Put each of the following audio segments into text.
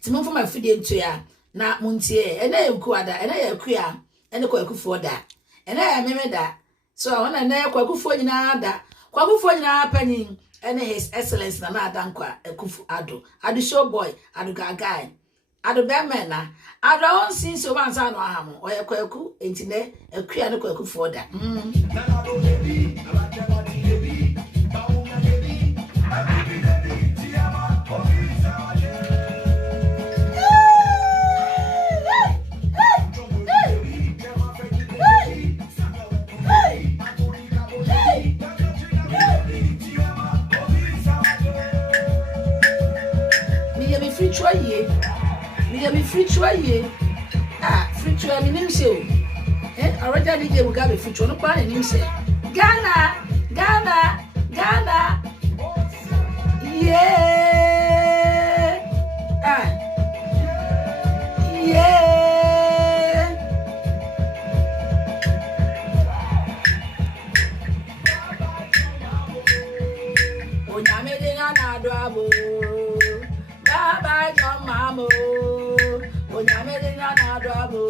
ti mo foma fidie nto ya na muntie ena yeku ada ena yeku ya ena kwakufuo da ena ya meme da so ona na kwakufuo nyina da kwakufuo nyina panyin ena his excellence na adankwa akufu ado show boy ado gagai ado bemena ado on since o banza no ahamo oye kwaku entine akua ne kwakufuo da free try free try mi nim se o already dey dey mugabe free try no pa nim se Ghana yeah yeah onyame de na do abo baba jo mamo onyame de na do abo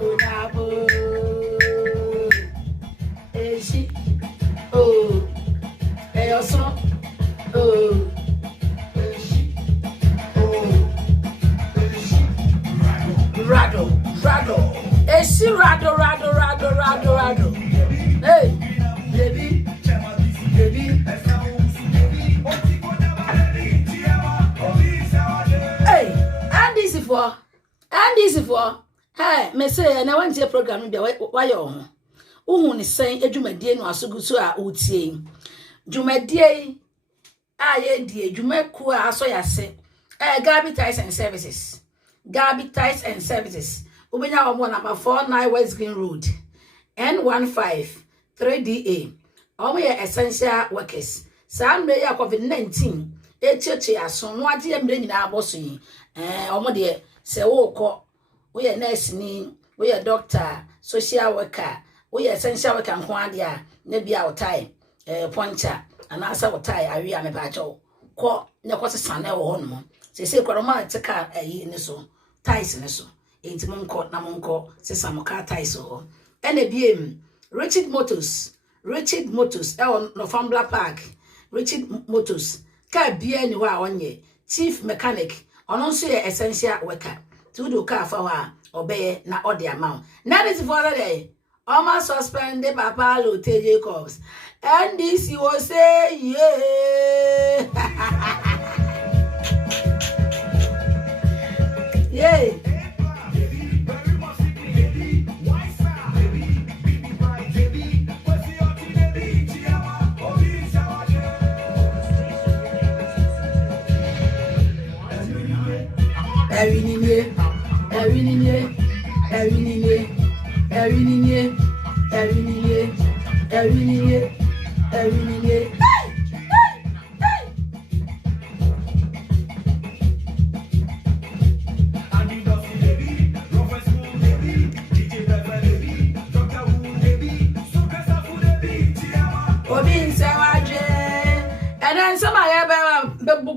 onabo eshi eyoso rado hey baby hey and this for hey me say na wan tie program bi wa yo ho uhu ni sen adwumadie no asogusu a utie dwumadie a ye die dwumaku a aso yase Gabi Ties and Services ubenya wo number 49 West Green Road N15 3DA omo ye essential workers sa mre ya COVID-19 echeche aso no ade ya mre nyina aboso yi omo de se wo ko wo ye nurse ni wo ye doctor social worker wo ye essential worker nko ade a na bia wo tai poncha anasa wo tai awi a me ba cho ko ne ko sesa na wo hono se koroma tika ayi ne so ties ne so enti monko na monko sesa mo ka ties ho ene biem Richard Motors Northumberland Park Richard Motors ka bia ni wa onye chief mechanic ono so ye essential worker tudo ka fa wa obeye na ode amount na this for day almost suspended Papa Lotte Jacobs and this you will say yeah yeah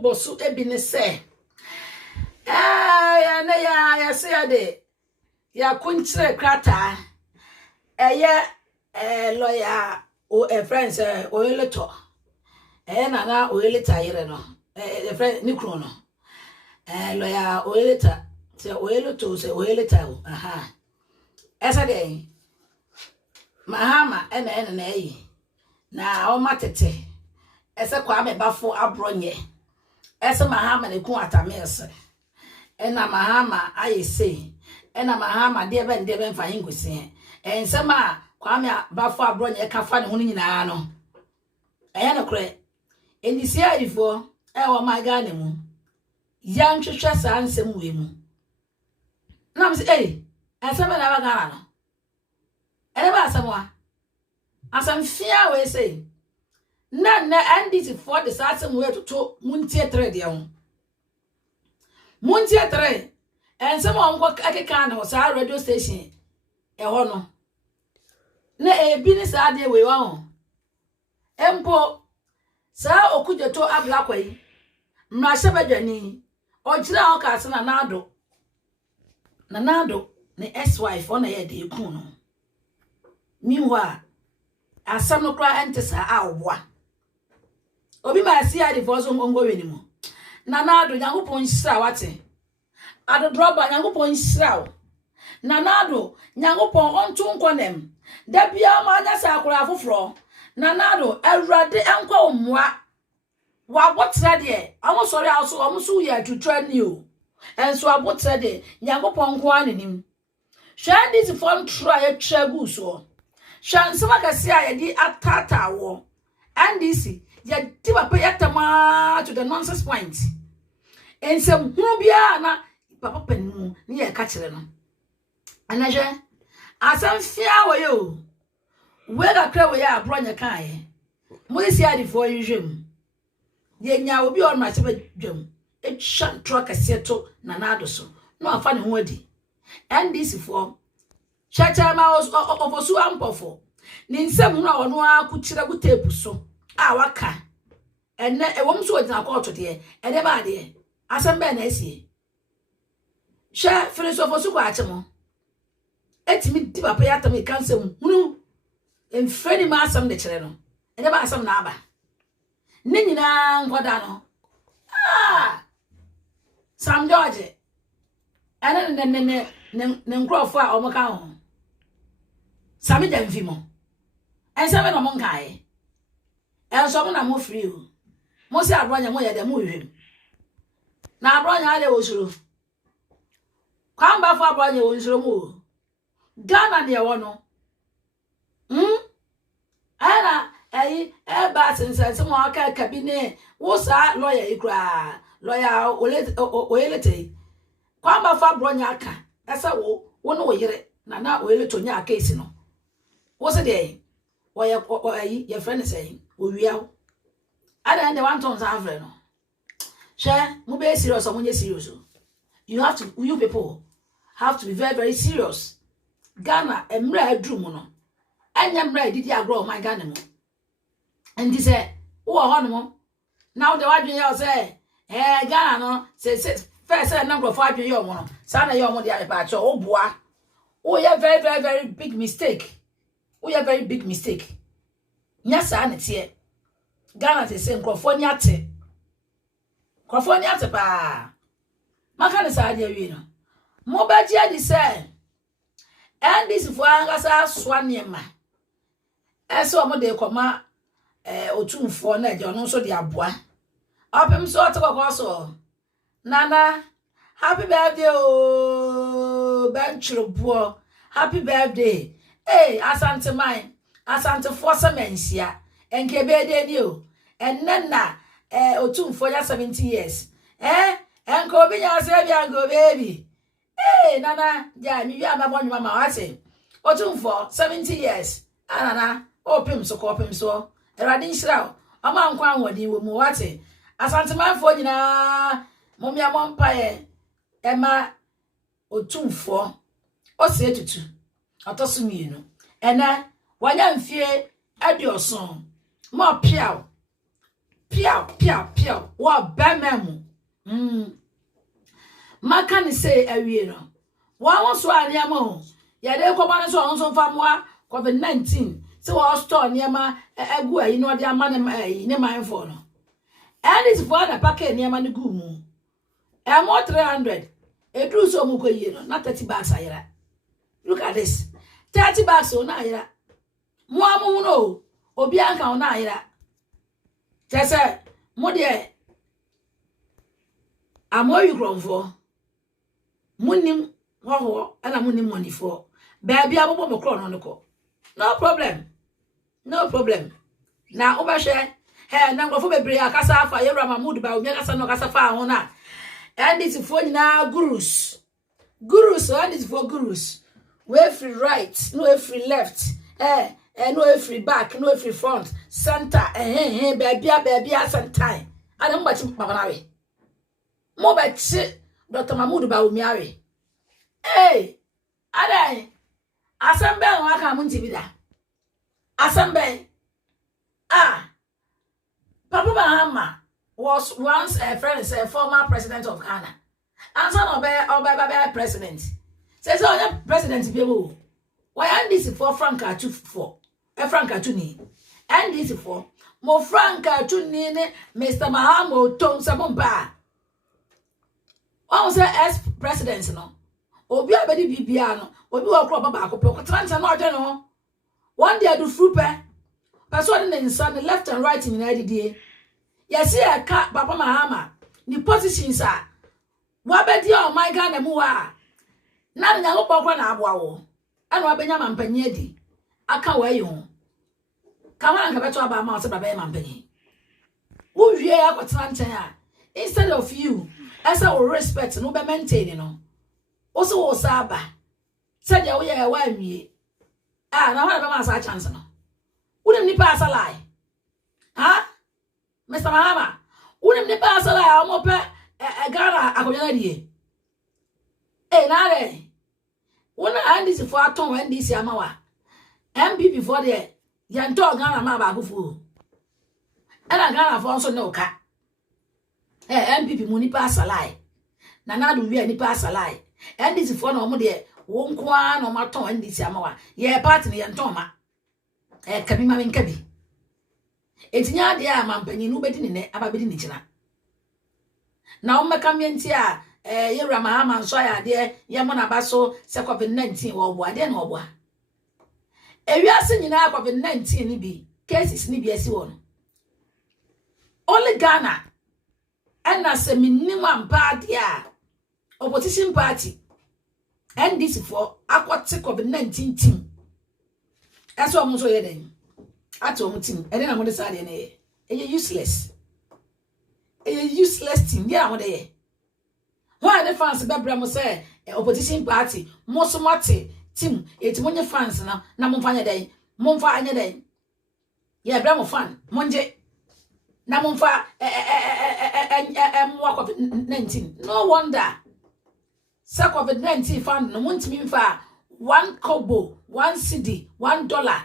bosu ebi ne se ya na ya se ya de ya kunchire krata eye lawyer o friends oyeleto na oyeleta yire no friend ni kro no lawyer oyeleta se oyeleto se oyeleta o aha esa de mahama na yi na o matete esa kwa me bafo abronye esa mahama ne ku atamese ena mahama ayese ena mahama de ben fa hingusi ensema kwa me bafo abronye kafa ne hunu nyina no na kure enisi arifo wo maga ne mu ya ntwehwe sa nsem we mu na me say asema na baga no ba asamwa asamfia we say na NDC for the satsem we to muntie trade ya ho muntie trade and some on what I can was our radio station. A honor. Na e business ade we wa empo sa okujo to ablakwai mra shebadwani ojira o ka se na nado ne ex-wife ona ye de ku no miwa asam no kra entesa awwa obi ma si ade fo so ngongo weni mu nado nyankopon hira wate ado droba nyankopon hira nado nyankopon onto nkonem da bia ma nya sa akura afoforo nado awurade enko omwa wa botra de awon sori aso omusu ya tutwa ni o enso abotra de nyankopon nko anenim hwan dis form try ya tragu so hwan sama kase a yedi atata wo ndc ya di papa yatama to the nonsense point ensem hunu bia na papa panu ni ya ka kire no anaje asam fia wo yo we ga kra we ya abronya kan mo isi adi fo yihwem ye nya obi on ma se badwam e chan truck aseto na nado so no afa ne ho adi ndc fo chacha ma ofosu ampofo ni nsem na ono akukira gu tape so a waka enne ewom so odina court de e de ba de asem be na esie sha filosofosu kwa achemo etimi di papa ya tam kansem hunu emfreni ma asam de kire no e de ba asam na aba ne nyina ngoda no Sam George ene ne nkrofo a omaka ho Sami Demfimo ense me no monkae enso mo na mo free o mo se abronya mo ye de mo hwem na abronya ale osuro kwamba fo abronya osuro mo Ghana de wo no ana e ba sense mo aka kabine wo sa lawyer ikra lawyer oyelete kwamba fo abronya aka esa wo no wo yire na oyeleto nya aka esi no wo se de your friend is saying we are and the one tons have no share mu be serious or mu serious. You people have to be very, very serious. Ghana emra adru mu no anya mra didi agro my Ghana mu and this wo ho no mo now the wadwen you say Ghana no say first number for adwen you mo no sa na you mo dey ba cho oboa oh yeah very, very, very big mistake. Oh yeah very big mistake. Nya sa na tie Ghana say Nkrofonia te pa maka ne sa dia wi no mo ba ji adi say and this for angasa swanema eso mo de koma otumfo na je ono so de aboa opem so otoko so nana happy birthday oh benchrobo happy birthday hey asante mine asante force mensia enke be de ni o ennena otumfo ya 70 years enko bi nya se bia go baby hey nana ja mi wi amabonyu mama wase otumfo 70 years anana opim so erade nhyira ama nkwa anwodi wo mu wate asante manfo nyina momia mompaye ema otumfo ose tutu atoso mienu ena wanya mfie adioson mo piao wa bememu maka ni say awie no wa won so aniama ho ya de ko ba so won so famwa COVID-19 se wa store niama agu ayi no de ama ne manfo no and is for the packet niama ne gu mu more 300 edru so mu ko yi no na 30 bags ayira. Look at this 30 bags o na ayira mo amu no obi anka o na ayira tese mo de amoyi gromfo munim ho ana munim monifo baabi abobo mokro no ko no problem na obahwe na ngrofo bebre akasa afa yewra Mahmood ba obi akasa no kasa fa ho na and this for na gurus and this for gurus we free right no free left no free back no free front center baabi sometime ana mbachi papa nawe mo bachi Dr. Mahmood ba omiawe Hey, adai. Asembe waka muntibida. Asembe. Ah. Papa Mahama was once a friend, a former president of Ghana. And son of president. Says all president people. Why and this for Franca to for a Franca to ni. And this for more Franca to ni Mr. Mahamo Tom Sabomba. One say as president no. Obi abedi bibiano. Obi wa kro baba akopɛ trans no adwe no. One day do frupe. Person in the left and right in United Day. Yes, a cat Papa Mahama. The positions are. Wabedi on my Ghana mua. None of Papa Nabuao. And Wabenya Mampanyedi. I can't wear you. Come on, come to about Master Baby Mampany. Who you are what Trantaya? Instead of you, as I will respect no be maintaining. Also, Saba. Said you are why me. Ah, now I have a chance. Wouldn't ni pass a lie? Huh? Mr. Mahama, wouldn't ni pass a lie? I'm up a Ghana, a community. Eh, Nare. When I hand this for a tongue and this Yamawa. MP before the Yanto Ghana Mabagufu. And I Ghana for also no cat. Eh, MP Muni pass a lie. Nana do we any pass a lie. And this for no more dear. Won't quan or my tongue and this Yamawa. Ye partner Yantoma. Kabi mamin kabi. Eti nya dia mampani no bedi ne ababedi ni kina. Na o meka mientia Yewura Mahama nso ya de ye mo na baso se COVID-19 wo bo ade na obo. Ewiase nyina COVID-19 ni bi cases ni bi asi wo no. Only Ghana na se minimum ampa dia opposition party NDC for akwate COVID-19 team. That's what I'm so heading. At home team, and then I'm going to say, useless. A useless team. Yeah, I'm there. Why the fans Babra say opposition party, most mati team, it's money fans now, Namufanya day, Monfa any day. Yeah, Bramo fan, Monje Namunfa walk of 19. No wonder. Sack of 19 fund, no want me for 1 kobo, 1 cedi, $1,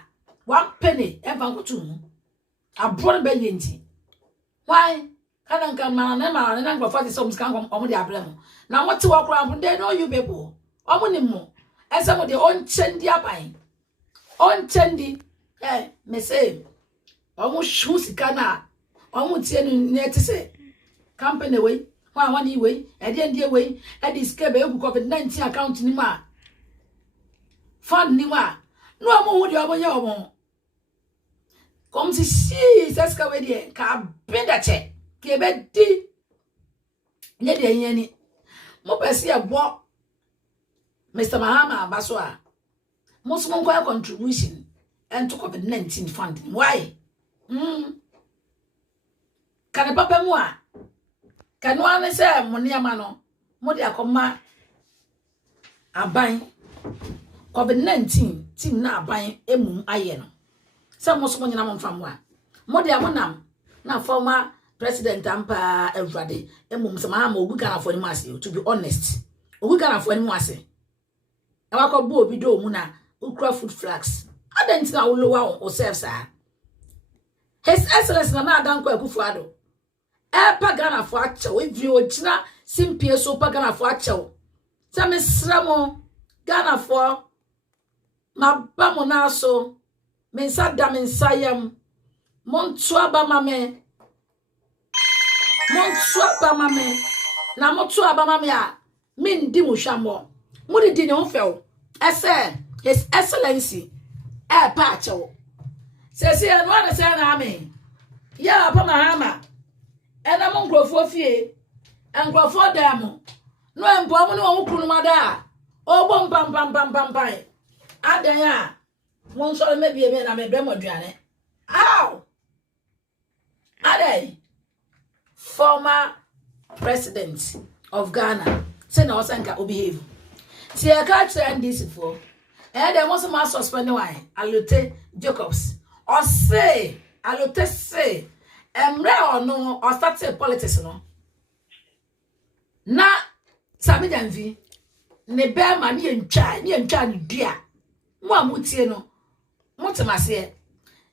1 penny, and Vankutu. I brought a baby. Why? Can't come man and go for the sums come on the ablemo. Now what to walk around, they know you people. Omonimo, and some of the own chendi apine. On chendi, me say, almost shoes cana, almost near to say, company way, one way, and the end way, and this cable COVID-19 account in ma. Fun niwa no mo wo de obo come to see seska we de ka benda che ke be di ne de yeni mo pese e bo Mr. Mahama baso a mo so mo contribution and to COVID-19 funding why kan papa mu a kan wa ne se mo ne ma no mo de akoma aban COVID-19 team na aban emum aye no se mo so nyina mo mfam wa mo de amonam na former president ampa Everade emum se ma ogu Ghana for ni ase to be honest ogu Ghana for ni ase e wa ko bo obi do mu na ukra food flags adent na wo lowa o self sa his excellence na adanko Akufo-Addo e pa Ghana for ache we vi o gina simpie so pa Ghana for ache se me sramo Ghana for ma ba mo na so men sa da men sayam mon tuaba mame na mo tuaba mame a min di mo hwamo mo di ne ho few ese his excellency e pa achewo se no na se na ame ya pa Mahama e na mo nkrofo fie nkrofo da mo no empo mo ne wo kunu mada o bom pam adanya won so maybe e na me bremo aduane ow adai former president of Ghana say na osanka obehave see I catch NDC for and they want to suspend why Alote Jacobs or say Alote say emre or no or start say politics no na Sami Janvi ne be ma ne ntwa ne dua mo amutie no motemase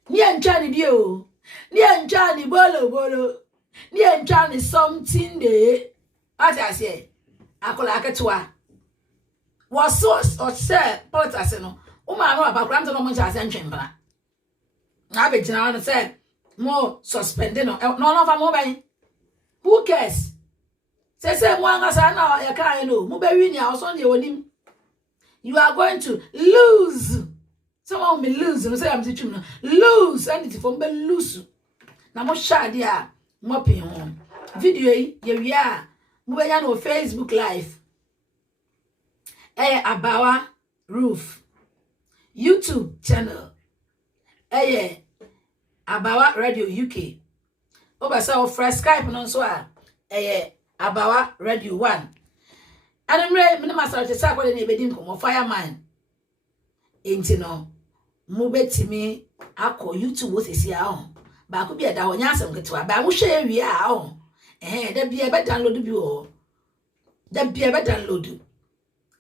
ne ntwa ne die o ne ntwa ne bolo ne ntwa ne something de ase akola aketwa was or say politics no o ma no abakram to no mo ncha ase ntwembra na be gina no say mo suspending no fa mo ban who cares say mo angasa na ya kai no mo be win ya so ne wonim you are going to lose someone will lose no say am teaching no lose anything from be lose na mo shade a mo pin ho video yi ye wi a mo be ya no Facebook live Abawa Roof YouTube channel Abawa Radio UK obasa o fresh Skype no so a Abawa Radio 1 anamre me ma sa sa kwale na ebedi nkomo fireman enti no mo betimi akọ YouTube osisi a ho ba ko bi eda ho nya asem ketwa ba mo hwe wi a ho da bia be download bi ho da bia be download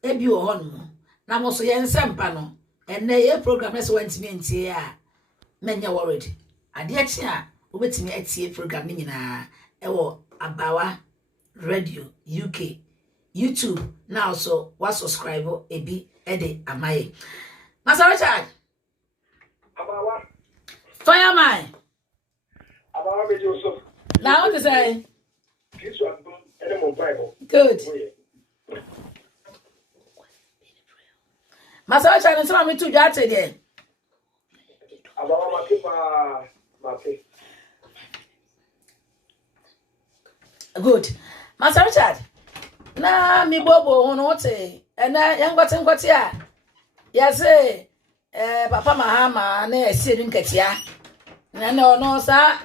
ebi wo hono na mo so yensempa no enne ye program eso wantimi entie a menya worried ade achi a obetimi atie program ni nyina ewo Abawa Radio UK YouTube now so wa subscribe ebi ede amaye Master Richard Abawa fireman Abawa be Joseph now what to say please one ene mo Bible good Master Richard and some me to that again Abawa makipa mate good Master Richard na mi bobo hono wote na yangote a ya say papa mahama na esiri nketia na ono sa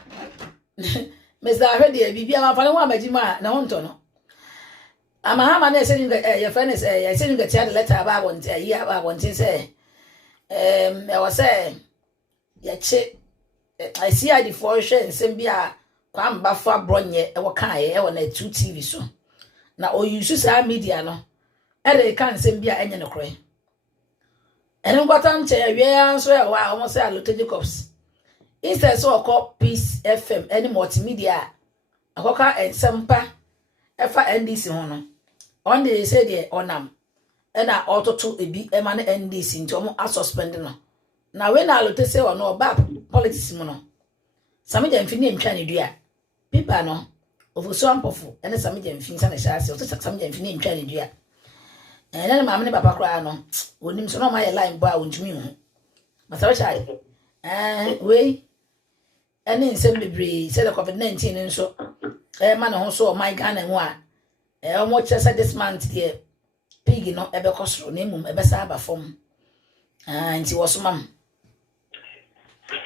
Mr. Ahwede bibia ma fane ho amagima na ho ntono amahama na esiri ya friends ya esiri nketia de letter ba wonte ayi ba wonte say e was say ya che I see the for share nsem bia kwa mbafa bronye e wo kan e wo na 2 TV so na o use social media no ere kan nsem bia enye no kore ene ngwata nche awie nso e wa o say Alote Jacobs instead so call Peace FM any multimedia akoka ensempa efa NDC ho no on dey say dey onam ena ototo ebi ema na NDC nti omo suspend no na we na Alote say ono back politics mu no sami je mfini ntwa ne dua pipa no ofuso ampofu ene sami je mfini sa na hyase o sami je mfini ntwa ne dua ene ma me papa kra no onim so no ma ye line bo a ontumi hu Master Richard we ene nsem bebre say the COVID-19 nso ma na ho so o my Ghana ho a omo chese this month there pig no ebe kosoro na emum ebe sa aba fom nti wo so mam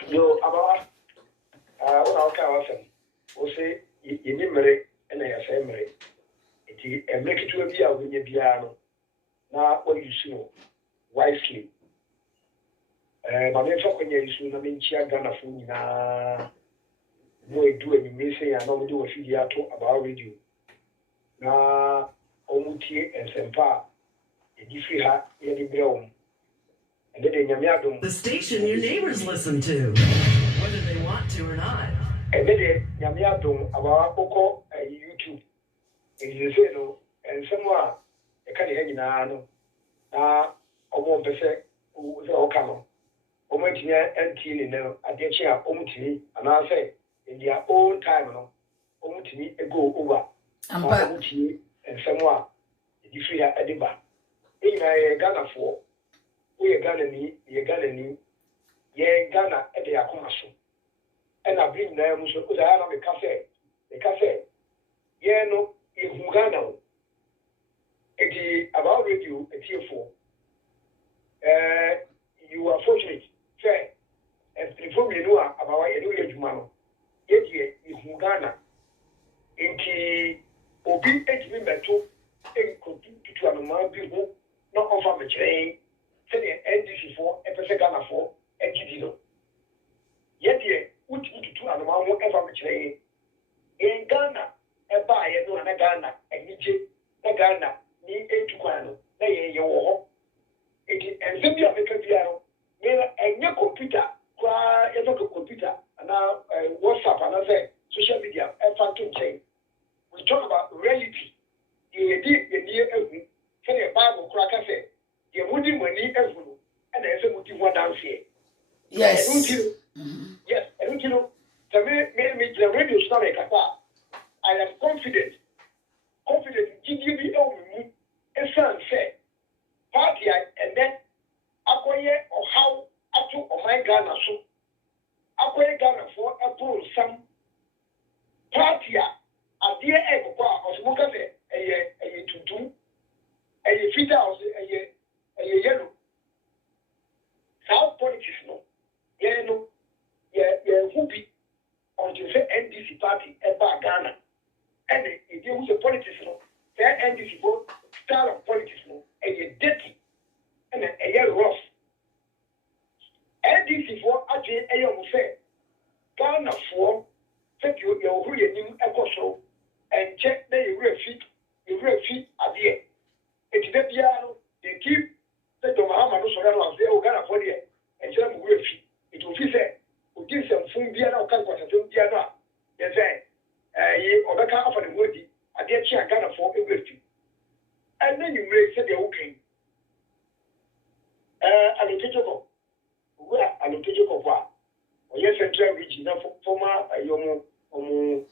yo Abawa ona oka wasem o say yini mere ena ya say mere enti emrekitu bi a wonye bia no na o yusu no wisely ma me fo kwenye yusu na me nchia Ghana fo nyina mo edu ani me say ya na mo de wo fidi ato Abawa Radio na omutie ensempa edifri ha ye di brew and then nyame adom the station your neighbors listen to whether they want to or not and then nyame adom Abawa koko YouTube e say no and someone e ka de nyina no na omo pese o ka no omo tinya NT ni no ade chi a omo timi ana say in their own time no omo timi go over ampa omo timi and someone edifri ha ediba ina Ghana for we Ghana ni ye Ghana e de akoma so e na bring na mu so o za na me cafe ye no e hu Ghana o eti Abawa Radio etiefo you are fortunate say and before me no Abawa ye no ye djuma no ye die e hu Ghana enti obi etimi meto en ko tutu anoma bi ho na ofa me kire say NDC for efese Ghana for NGD no ye die uti tutu anoma ho efa me kire in Ghana e ba ye no na Ghana enije na Ghana ni etukwa no na ye wo ho enti ense bi America bia no me enye computer kwa ye to computer na WhatsApp and say social media e fa to change. We talk about reality. Ye ehu say the Bible kura ka say ye mudi mani ehu and ense mudi ho dance here. Yes. Yes, I don't know. The radio star I am confident GDP a son said party and then acquire or how up to my Ghana so acquire Ghana for a bull some party a dear egg or smoke a to do a fit house a yellow South politics no yellow who be until say NDC party ever Ghana. And if you use a politics, the NDC vote style of politics, and you dirty and a rough. NDC for actually a young say Ghana for take your new echo show and check that you real feet at the end. It's the piano, they keep the Mahama Sorano and say, oh, Ghana for the and tell them real feet. It will be said. Give some phone beer or can't watch a film beer. Yes, or the car for the woody, I did check Ghana for everything. And then you may say, okay. I will take you. Where I will take you for yes, central region, former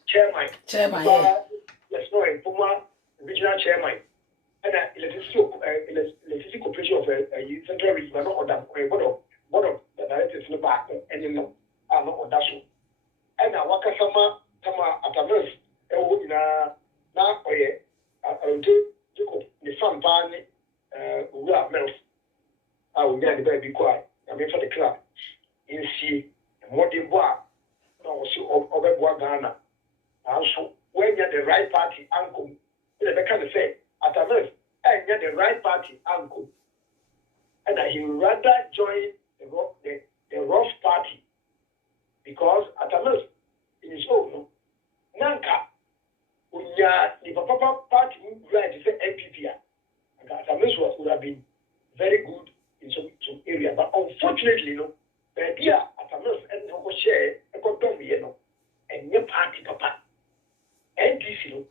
chairman. Yes, no, former regional chairman. And electricity corporation of a central region, but not board of the directors in the back anymore. No odasho ena wakasama kama atames ewo ina na oye ante Jacob the fan ban owura mels we get the baby quiet I mean for the club in see modern boy na wo si obeboa Ghana also when you the right party uncle they can say atames and get the right party uncle and he rather join the rough party because at a most in his own Nanka unya the papa party right to say NPP and at a most would have been very good in some area but unfortunately the idea at a most and no share a condom and your party papa NDC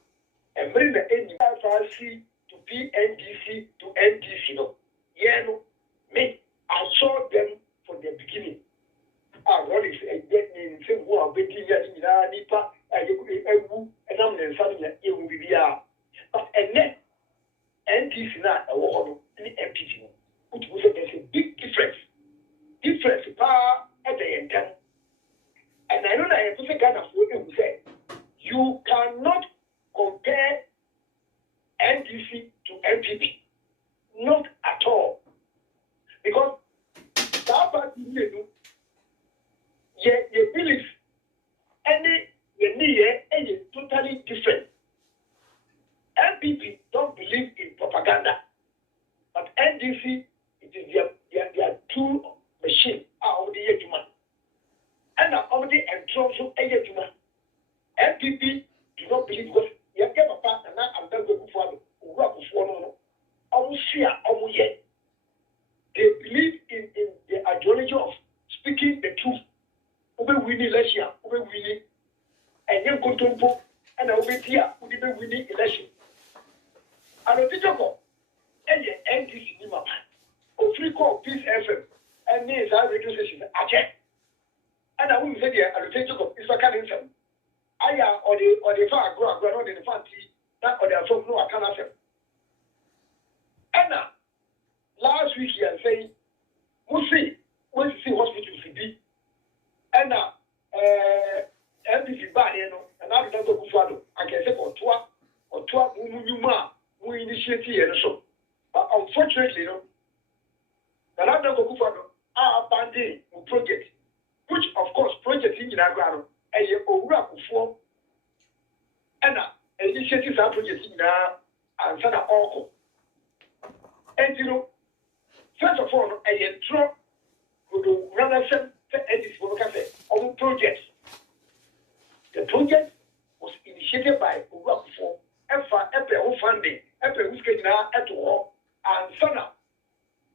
and bring the NDC to PNDC to NDC me I saw them from the beginning. What is a dead name? Say, who are betting Nipa, and I'm the son it will be but and then NDC not a war any MPT, which was there's a big difference. Difference power at the end. And I know that I put a kind of what you say. You cannot compare NDC to MPP. Not at all. Because that party you believe any totally different. MPP don't believe in propaganda, but NDC it is their two machine out of the human. And of the entrance MPP do not believe because you have a partner and then go for they believe in the ideology of speaking the truth. Ube winning election, ube winning, and you go to and ube here, ube winning election. And the teacher go, and the NDC Nima, or free call Peace FM, and names our radio station, and I will say there, and the teacher go, it's a kind of Aya or the far grow on the fancy, that or their folk no, I cannot say. And last week he had saying, we'll see hospital CD. And MPC bad, and I don't go follow. I can say or two, we initiate here so. But unfortunately, the I don't go follow our banding project, which of course project in Agrano, and you over for and initiatives are projects in and Sana Oko. And first of all, I draw to rather send on projects. The project was initiated by Ugafo, EFA, funding, EFA, who's getting out at all, and Sana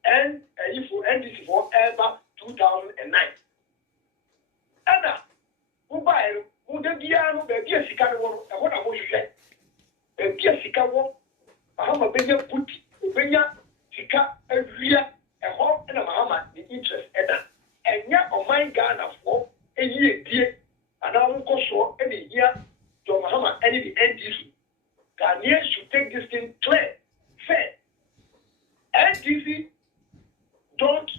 and if for NDC for ever 2009. Anna, who buy who the Diano, the dear Sicano, and what I want to say. The dear Sicano, Mahama Benya Puti, Benya, Sika, a Ria, a home, and a Mahama, the interest, and yet on my Ghana for a year, dear, and I won't so any year to Mahama, any NDC. Ghanaians should take this thing clear, fair. NDC don't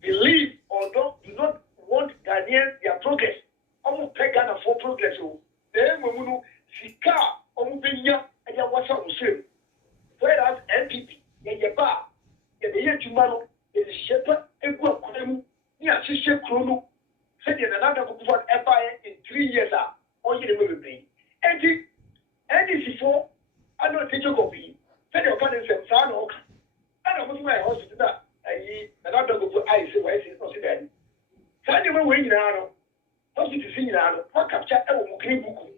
believe or do not want Ghanaians their progress. Omu pay Ghana for progress. Then we will Sika Omu Benya and ya wasa Muslim. Whereas NPP, Yaba, Yaba Tumano, the Shepherd, Egua Kuremu, near Sisha Kronu, said another Kukuan Empire in 3 years. All you will be. NDC for I don't take a copy. Said your father said, Son, I don't know my hospital. Another go for ice, why is it not then? Sunday way now. Hospital seen now. What capture a green book?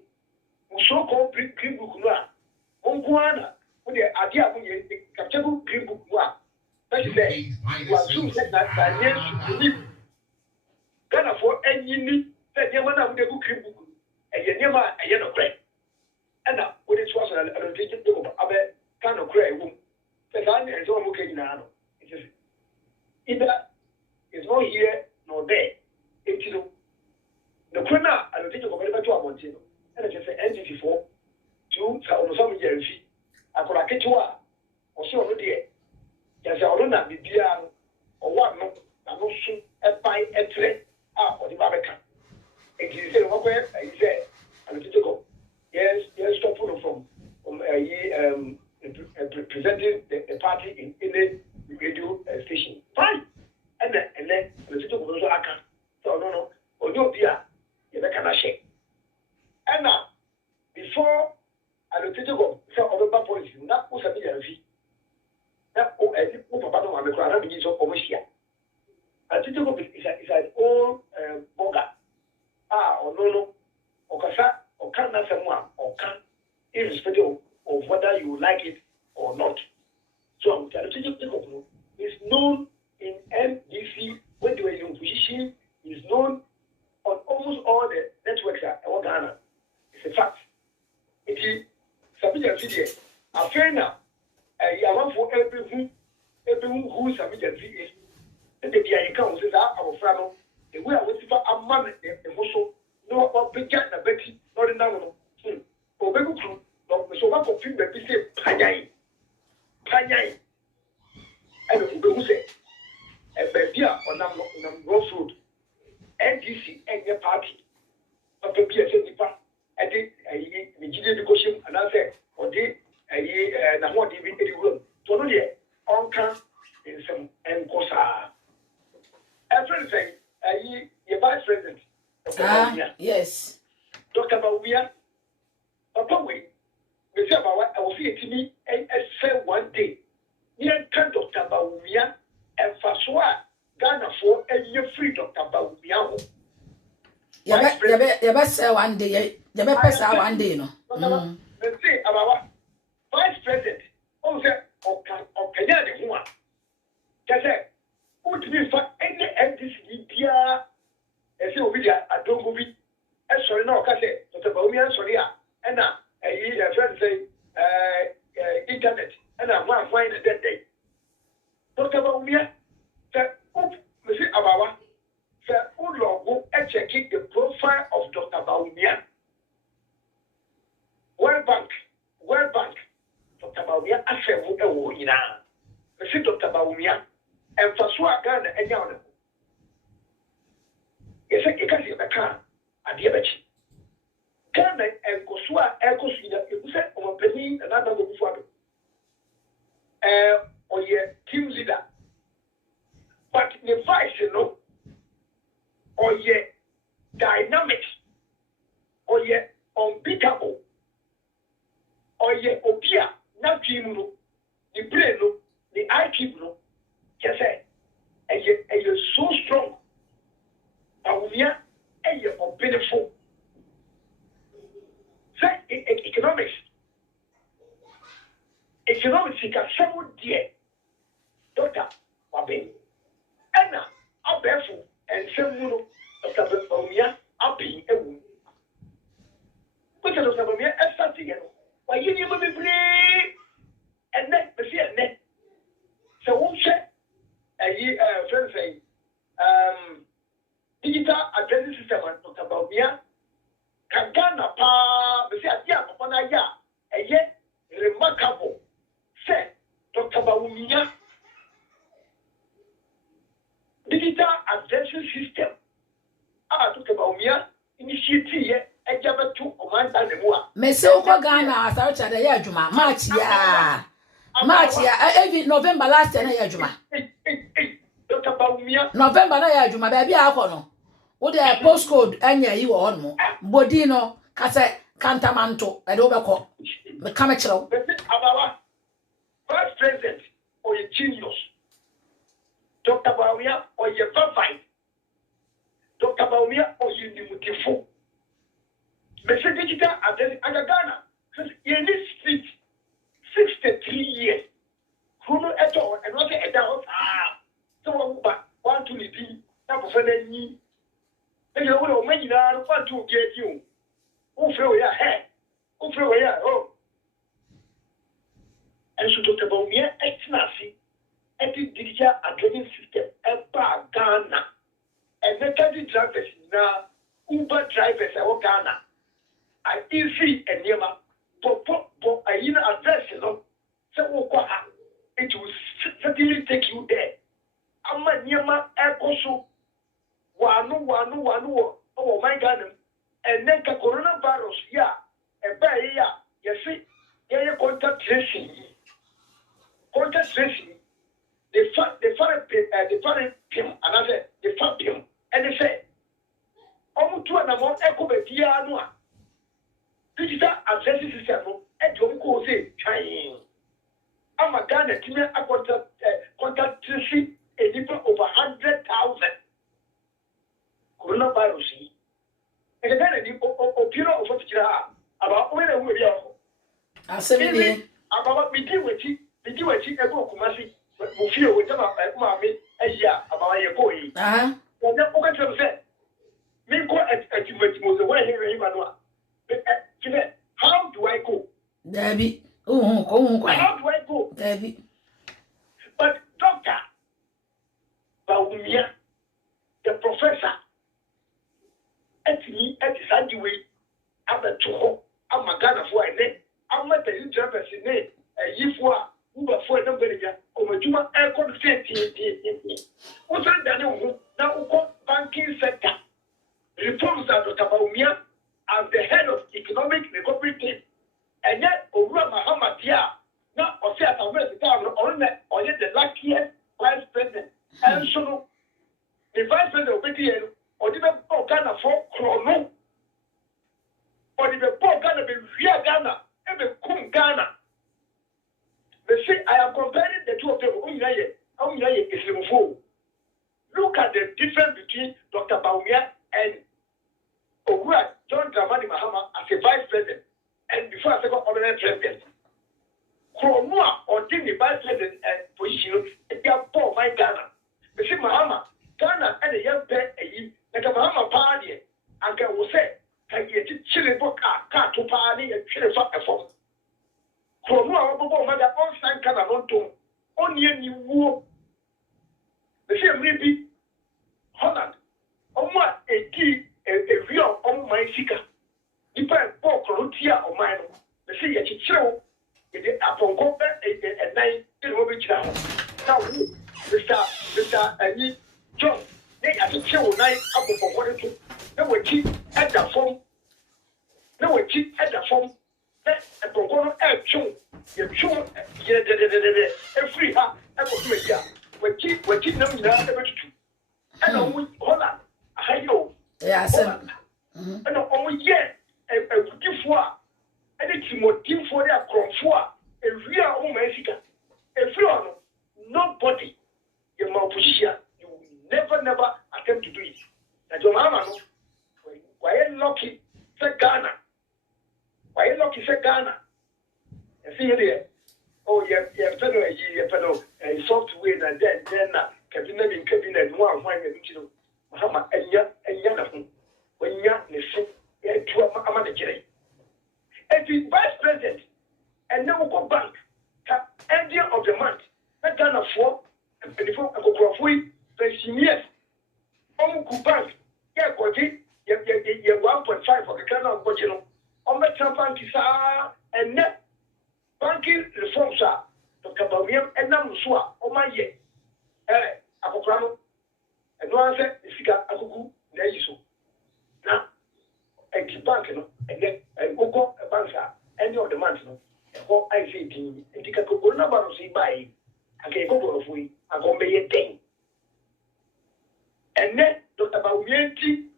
Who so called green book? Unguana, when the idea when you capture green book. That is say, you are soon said that Ghanaians should believe. Ghana for any need that your mother would go green book. And you never a yellow gray. And now, when it was a rotated book of a kind of gray room, the Ghana is all looking now. It is either it's not here nor there. It is the criminal and the teacher of a Montino. And I just say entity for two some years. I could like it to her or so already. Yes, I don't know the piano or what no, I no shoot a pie a tray out of the Barbican. It is a where I say, and the teacher go, yes, stop from presenting the party in a radio station. Fine. And then the teacher goes to Aka. So, no, or no, dear, you cannot shake. And now, before I don't go, so over policy, not what's a million fee. That oh, I think Papa don't have a crowd of years of Omosia. I think it's an old boga. Or no, or Kasa, or can not someone, or can, irrespective of whether you like it or not. So, the teacher is known in NDC when they were in opposition, is known on almost all the networks at Ghana. It's a fact. It is Sabina Video. A friend now, I want for everyone who is Sabina Video. And the account says, our friend, the way I went for a man, the Mosso, no about big cat, a Betty, not in Nano. Or Baby Crew, so one for film that we say, Panyai. And who say, a baby on Road Road, NDC and your party. But the PSA, I think a Nigeria negotiation, and I said, or did a Namon even any room. So, no, yeah, on camp in some and Cosa. A friend saying, a vice president. Yes. Dr. Bawumia, Papa, we say about what I will see to me and say one day. Near Dr. Bawumia and Faswa Ghana for a year free Dr. Bawumia. You best say one day, you best say one day, no. Let's say about vice president, also, or Kenya, the woman. Just say, would be for any MDC, dear, as you will, I don't go with. Sorry, no, Cassette, Dr. Bawumia, sorry, and now, a friend say, internet, and I'm one fine a dead day. Dr. Bawumia, said, Mr. Abawa, said, go and check the profile of Dr. Bawumia. World Bank, Dr. Bawumia, I said, Mr. Dr. Bawumia, and Faswa Ghana, and Yana. Yes, I can't see the car. Adiabachi. Ghana and Kosua, Ekosina, you said, or Penny, another go before. Or your team leader. But the vice, you know, or your dynamic, or your unbeatable, or your Opia, not Jimuno, the brain, the IQ, just say, and you're so strong. Bawumia, and you're unbeatable. Say, economics. economic sika seven dear Dr. Wabin. Anna, a barefoot and some Dr. Bamia, I'll be a woman. But Dr. Bamia, as something, why you never be brave and then the fear net. So, won't check a friend say, digital identity system and Dr. Bamia. Kagana pa, me say adia papa na ya, eye remarkable. Say Dr. Bawumia digital identity system. Dr. Bawumia initiative ye ejaba to command and more. Me say uko Ghana asawcha da ya adwuma March ya every November last year na ya adwuma. Dr. Bawumia November na ya adwuma ba bia akọ no. Wo de postcode anya yi wo hono bodi no ka se kantamanto e de obekọ me ka me kirew abawa vice president or a genius Dr. Bawumia or a vivant Dr. Bawumia or you nimutifo me se digital identity Ghana in this street 63 years kuno eto and what e da so one to be na professor ni and you will make it out of to get you. Who feel your head? Who feel your oh? And so talk about me, ex-Nazi, and the digital addressing system, about Ghana. And the taxi drivers now, Uber drivers, our Ghana. I easy and Yama, but I in address, you know. So, it will certainly take you there. I'm a Yama, also. Wanu, oh my God, and then the coronavirus, yeah, a bay, yeah, you see, yeah, contact tracing, they found him, another, they found him, and they say, almost two and a more echo by Diana. Digital addressing system, and you go say, China. I'm a Ghana, contact tracing, a different over 100,000. Coronavirus. And then the opinion of what you are about where we are. I said, about me deal with it, a book, Kumasi, who feel with them mammy, a year about your boy. And then Okatam said, Minko at you was the way here, how do I go? Debbie, oh, how do I go? Debbie. But Dr. Bawumia, the professor, at me at the Sunday way, I'm a two, I'm a Ghana for a name. I'm not a drivers in it, a year for Uber for a number of Juma air consent. What's that now? Banking sector reforms are Dr. Bawumia as the head of economic recovery team, and yet Obama Muhammad now or say or yet the luckiest vice president, and so the vice president of BTL. Or the Ghana for Chrono, or the Ghana be real Ghana, and the Kum Ghana. They say I am comparing the two of them. Is look at the difference between Dr. Bawumia and Ogura John Dramani Mahama as a vice president, and before a second ordinary president. Chrono or the vice president and position, they are poor my Ghana. They say Mahama, Ghana and a young pet like a Mahama party, and can say, can you chili book to party and chili for a phone? From one of my own sign can I not do only a new war. The same maybe Holland, on what a key, a real on my seeker. Depend for Corotia or mine. The sea at show, it upon combat a night in which now. Now, Mr. John. They are the chill night up for one to. They were cheap at the phone. They were cheap at the phone. And for one action, you chew, every half, every year. We're cheap, them now, every two. And on Holland, I know. Yes, and on yet a good for. And it's more team for their crop a real home Mexican. A floor, nobody, your Mapushia. Never attempt to do it. And your mama, why are lucky? Say Ghana. Why are lucky? Say Ghana. And see there. Oh, na kabina min kabina no ahwan na ntino mahama enya na ho wanya ne so etu ama na gere eti vice president and now go bank ka end of the month na Ghana for penifo akokrofo pensioners on go bank ye koji ye 1.5 for Ghana koji no on betra bank sa and net banking reforms are Dr. Bawumia enam so a o ma ye akokra no eno anse ifika akuku na yiso na enti bank no ene ogo bank a any of the month no ho I say din enti ka ko na ba no si bai ake ko go fui agombe ye den ene Dr. Bawumia ti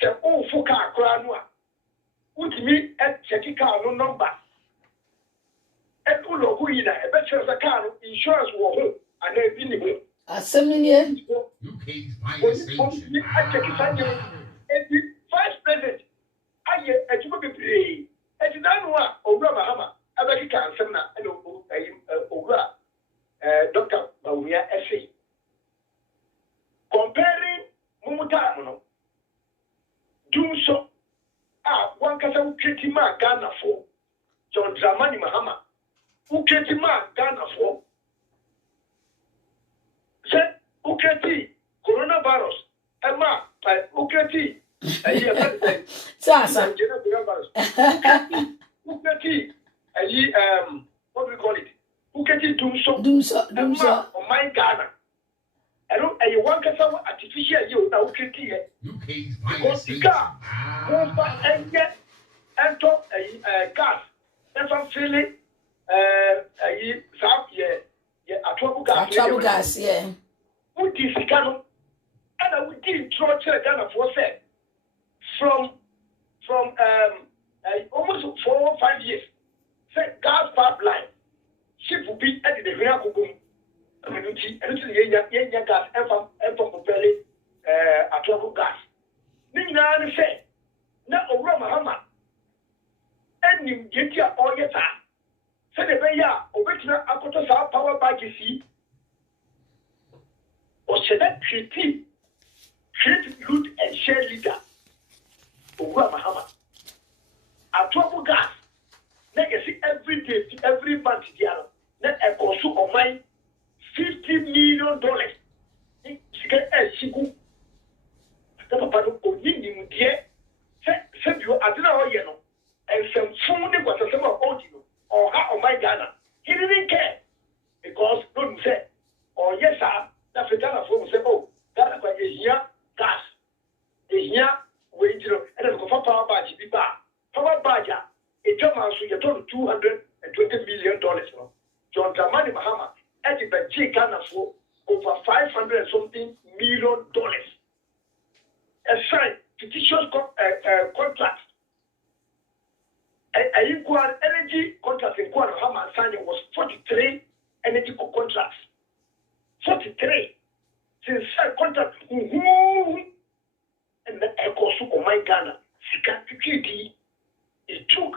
se o fuka akra no a utimi check car no number etu logo yi na ebe chere se car no insurance wo ho ana ebi ni ho Assembly. UK's finest station. Eti vice president aye ejuma bebre eti nanu a owura mahama abeki ka ansem na ene owura Dr. Bawumia essay comparing mumuta no dum so one kasa uketi ma Ghana for John Dramani Mahama uketi ma Ghana for se uketi coronavirus ema uketi Sasa. uketi what do we call it uketi dumso on my Ghana ero ayi one kasa artificial you na uketi ye UK's because finest the station. car move enter gas never feeling Trouble gas, yeah. What is the canon? And we did throw Ghana for say from almost 4 or 5 years. Say gas pipeline ship will be at the Ria Kukum. I mean, it's gas and from propelling a trouble gas. Nina say, now Obama Hama and you get your all your time. Say the way ya, Obetina Akota South Power Bagisi. Or should that create root and share leader Obama Mahama. A trouble gas. Let you see every day, every month, let a consume of mine $50 million. She get a shiku. The papa no need dear. Say you are not yellow. And some phone was a summer audio or how my Ghana. He didn't care because don't say, oh yes, sir. That's a Ghana phone say, oh, Ghana is here, gas. Is here, wait, and then go for power badge, be bar. Power badge, a German, so you told $220 million. John Dramani Mahama, at the G Ghana for over $500 something million. A sign, fictitious contract. A equal energy contract in Kuala Hama signing was 43 energy contracts. 43. Since contract, and the echo of my Ghana, security, it took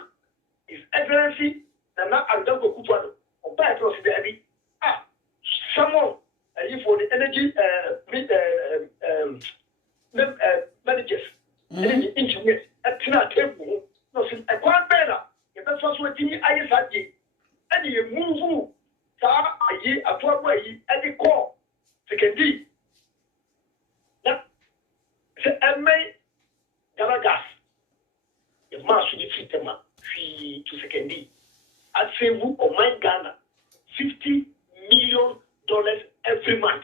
his excellency, and now I'm going to go or buy across the Abbey. Someone, for the energy managers, energy engineers, at Tina Table. No, since a quite better, if that's what you I said, and you move, a year, a 12 way, and the core, secondly. Now, say, I may Ghana gas. If Master defeat them, fee to secondly. I'd say, who of my Ghana, $50 million every month.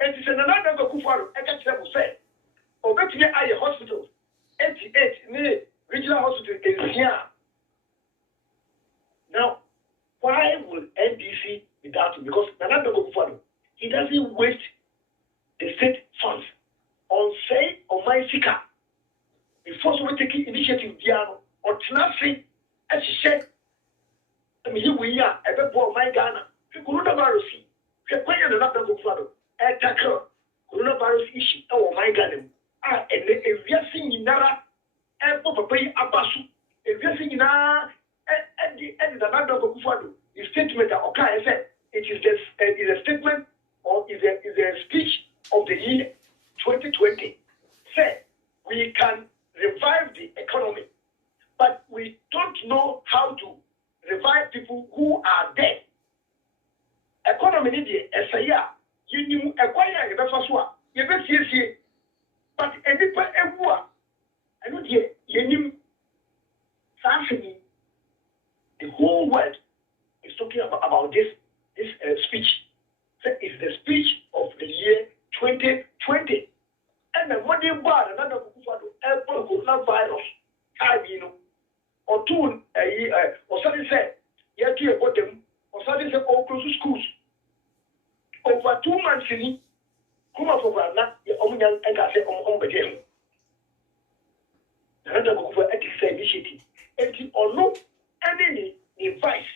And it's another Kufaro, I can tell you, say, or bet me I hospital, 88 near regional hospital in here. Now, why will NDC be doubting? Because Nana Kufaro, he doesn't waste the state funds on say on my seeker. Before we take initiative, Diano, or Tnafi, as she said, I mean, here we are, a boy, my Ghana, coronavirus. When you're not going to follow, coronavirus issue, oh my Ghana. And if you're seeing Nara, and Papa Abasu, if you're seeing Nara, and the end of the statement, okay, I said, it is a statement the speech of the year 2020 said we can revive the economy, but we don't know how to revive people who are dead. Economy need the SIA. You knew acquire a better you bet see, but any part everywhere. I know you knew something. The whole world is talking about this speech. So it's the speech of the year 2020. And then what they bought another coronavirus, or two, or something said, you have to about them, or something said, all close to schools. Over 2 months, come up over that, and I say, on the game. Another initiative. And or no, any advice,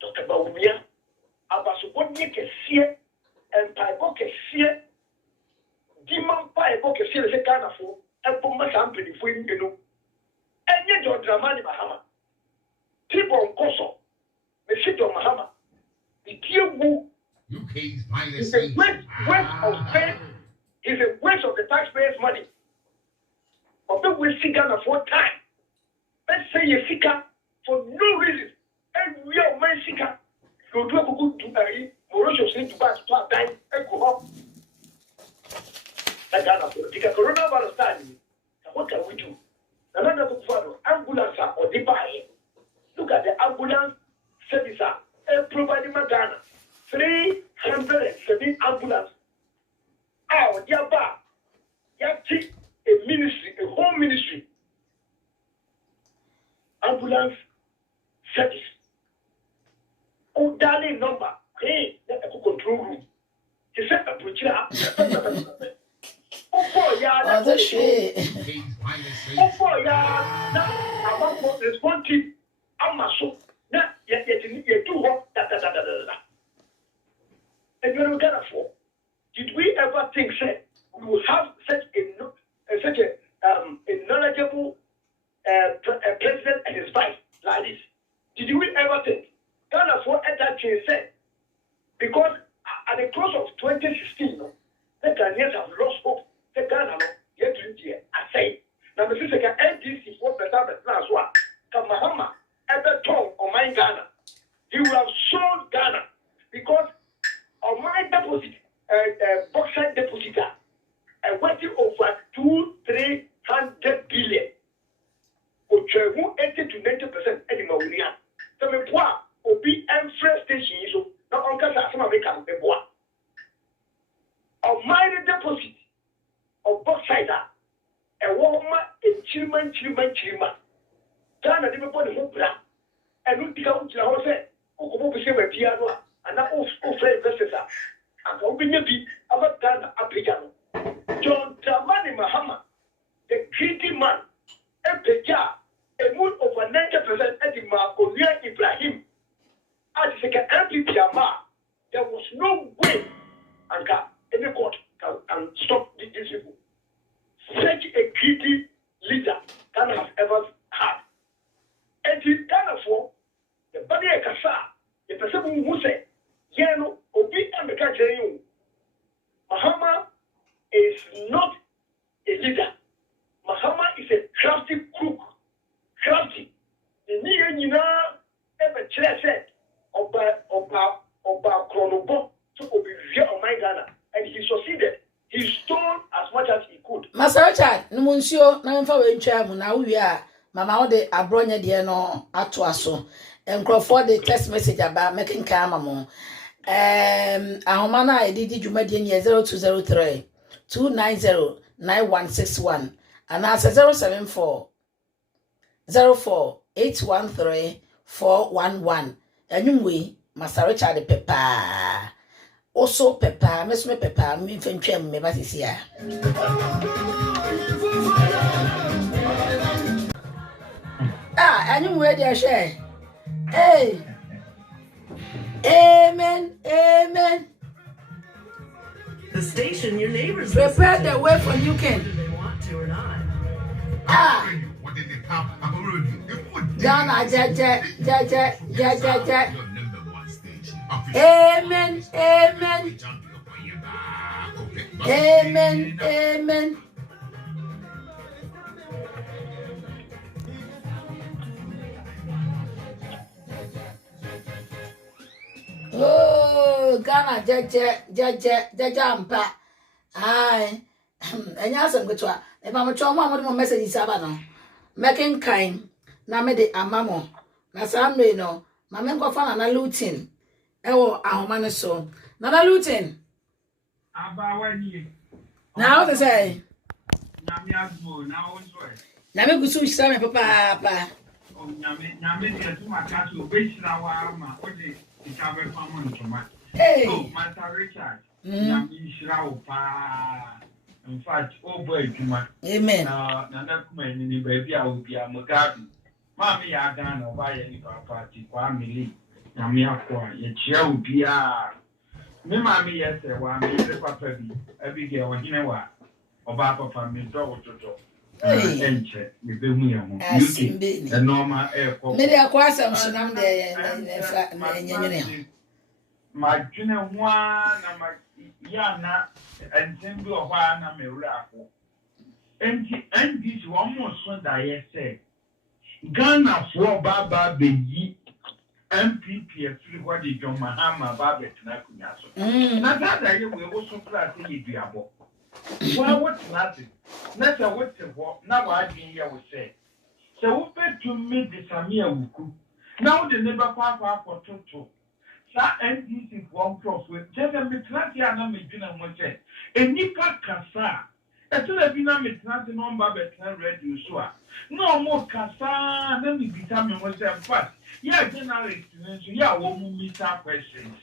Dr. Baumia, about what you can see, and Pipe can see, Demon Pipe can see the kind of food, and Puma Sampling for you know. And yet, your Dramani Mahama, people on Koso, the city of Mahama, the Kiyobu is a waste of faith, is a waste of the taxpayers' money. Of the way Ghana for time. Let's say you seek for no reason. And we are my seeker. You do a good to marry, Mauritius need to buy to time and go up. Like Ghana for the coronavirus time. What can we do? Another book for ambulance or the buy. Look at the ambulance service providing Ghana. 307 ambulance. Oh, Yaba. Yati. A ministry, a home ministry, ambulance service. Oh, darling number. Hey, that's a control room. He said a butcher. Oh, boy, yeah, that's a shit. Oh, boy, yeah, now I want to respond to I'm a so. Now, you do what? And you're going for. Did we ever think, say, we will have such a knowledgeable president and his vice like this? Did we ever think? Ghana for at that change said, because at the close of 2016, the Ghanaians have lost hope. The Ghana, yet I say, now the sister NDC 4% last one, Kamahama, ever tongue on my Ghana. He will have sold Ghana because on my deposit, bauxite depositor, working over 200-300 billion. Which 80 to 90% anymore. So me boy, obi infra station so na onka sa some American me boy. On my deposit of bauxite, a woman in chilman. Ghana de me boy the bra. And no tika unti na ho say, o ko bo se we bia no and na o free investors and ka obi nya bi about Ghana apija no. John Dramani Mahama, the greedy man, a moon over 90% at the Marconia Ibrahim. As the second MPP, there was no way any court can stop these people. Such a greedy leader Ghana has ever had. And in Ghana for the body of Kasa, the person who said, Yano, Obi and the country, Mahama is not a leader. Mahama is a crafty crook. Crafty. The Nina ever said Oba Chronobo to Obivia on my Ghana. And he succeeded. He stole as much as he could. Master Richard, Numuncio, Namfa Wencha, now we are Mama de Abronya Diano Atuaso. And Crawford the text message about making Kamamo. Ahomana, I did you median 0203 290 9161 and answer 074 04 813 411. And you way, Master Richard Peppa. Also, Peppa, Miss Me Peppa, me from me, but is here. And you ready, I share. Hey, amen, amen. The station your neighbors prepare the way for you can. Whether they want to or not. Ghana, ja. Amen, amen. Amen. Amen. Oh, Ghana, Jajampa. Aye. And yes, I'm good to if I'm a trauma, what message is about making kind. Na me de amamo. Na sam no. Ma me go fa na lutin. Ewo ahoma ne so. Na lutin. Aba wani. Na what say? Nyame azmo na wonso e. Na me gusu hira me papa. O nyame de tu maka so obehira wa ma o de ikabe famo ntoma. Hey. Oh, Master Richard. Nyame hira wo pa. In fact, oh boy, tuma. Amen. Na kuma ni baby a obi a Mugabe. Mami ya Ghana oba ye ni papa ti kwa mili. Nyame akwa ye chia obi a. Me mami ye se wa me se papa bi. Abigail wa hine wa oba papa me do wototo. Enche me be hu ye ho. UK the normal air ko. Me de akwa asam so nam de na nyanyene. Ma dwene ho na ma ya na entin bi ohwa na me wura ko. Enti NDC one more so da ye say Ghana for baba beyi MPP afiri kwa de John Mahama baba tena kunya so. Na da ye we wo so class ye duabo. Wa what nothing. Na say what ho na wa adin ye wo say. Se wo petu me de samia wuku. Na wo de neba kwa apototo. Sa NDC for profit. Just me class ya na me dwena mo say. Enipa kasa etula bi na metina se number betina radio so a no mo kasa na mi bita me mo say fast ya journalist so ya wo mu meter questions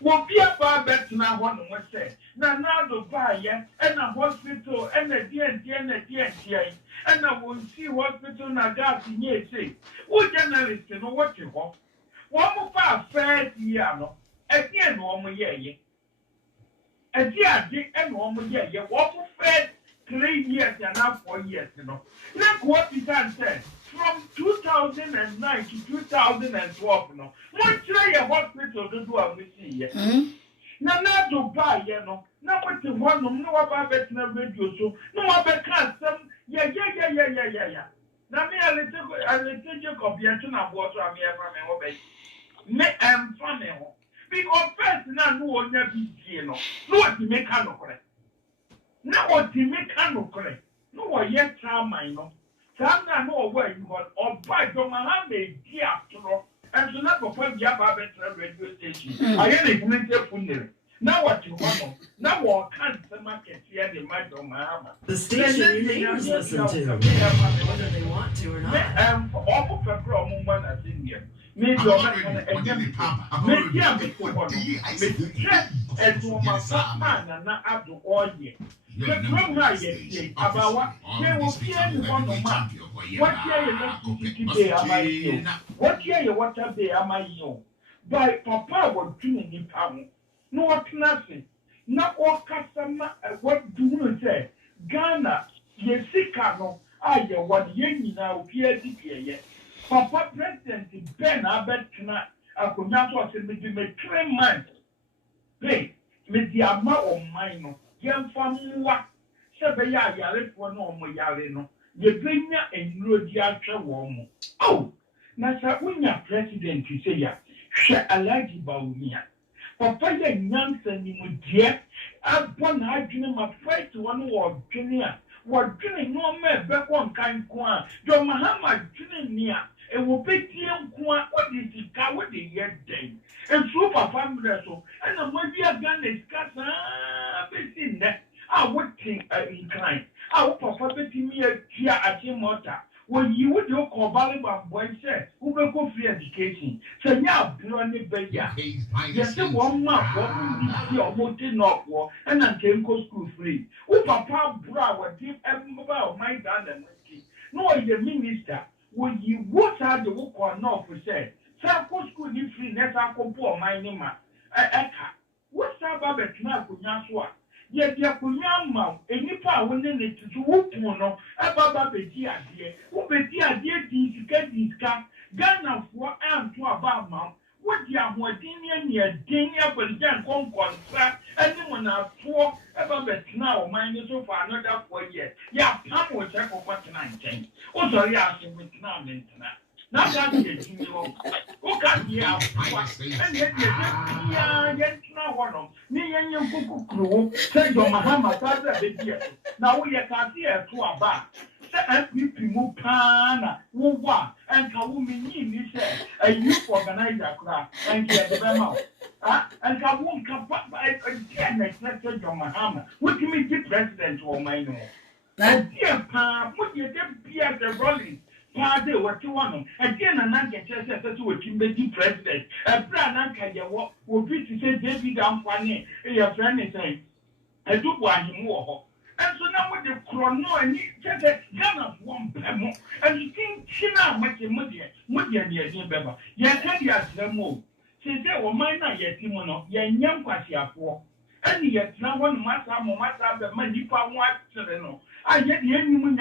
wo bia ba betina ho no mo say na do ba ye na hospital na die na wo see hospital na gas nye say wo journalist no what ho wo mo fa first year no again no mo ye Adi and woman, yeah, what fed 3 years and now 4 years, you know. Look what the man said from 2009 to 2012, you know. What try a hospital to do a missing? Now, not to buy, you know. Now, what the one, no about better radio, so no about custom, yeah. Now, me, I'll take your comprehension of what I'm here from and obey. Me, I'm funny. Because first now no one never be no. No what to make no correct. Now what to make no correct. No what yet time I know. Time now no where you got or by the Mahama dear and so not for the Abba radio station. I ain't even funeral. Now what you want? Now what can't the market here the mind of Mahama. The station your neighbors listen to, whether they want to or not. Almost a problem one as in here. Maybe I'm you're already not what did going they papa? I'm maybe already I'm what did he? I said and to my man and not up to all year. The program yes, about what they will be one of my what year today am I you? What year what day am I you? By papa was doing in town. No what nothing. Not all customer what do you say? Ghana, yes, Sikano, I what ye now here yet. Papa President Ben Abetina Akunato said me 3 months. Hey, me the ama of mine, young family, Sabaya Yale for no more Yale. You bring ya and Rodia Chawomo. Oh, Nasa Winya President, you say ya, she allergy Baumia. Papa, Nansen, you would dear, upon hygiene, my fight to one word, Junior. What drinking no man back one kind quan, John Mahama drinking near. And will be what is the car with the year day. And super family so, and the movie again is in that. I would think inclined. I would prefer to me a tear at your motor. When you would do call Baliban boy said, who will go free education. So now, Brony Bayer. Yes, one month, what your motive not war, and then came go school free. Oh, Papa Bra, what deep about my dad and whiskey. No, the minister. When you what are the work or not for said, Sako school you free, never compare my name. What's about the Knack Kunyaswa? Yet, your Kunyama, any power winning it to whoop no, about the dear, who be dear, dear, get this car, Ghana for and to about mount. what you are more near Dania, but then contract, and you want to pour about the now, minus so for another 4 years. Yeah, Pam will check for what 19. Oh, sorry, I asked him with now, maintenance. Now that is you know, who can be out and yet now one of me and your crew, send your Mahama, now we can't see a 2 bar. FPP Mupana, Wuwa, and Kawumi, a youth organizer, and get the memo. And Kawum Kapa, again, accepted your Mahama. What do you mean, the president or my no? Dear Pa, put your deputy at the rolling. Party what you want. Again, and I get just as to a Kimberly president. A brand Anka will be to say David Amphani, your friend is saying, I do want him more. And so now with the chrono and you just a gun of 1 pemo, and you think China much money, near Beba. Yes, and yes, no more. Since there were minor yet, Timono, young Quasia for. And yet, now one matter, the money for what I get the enemy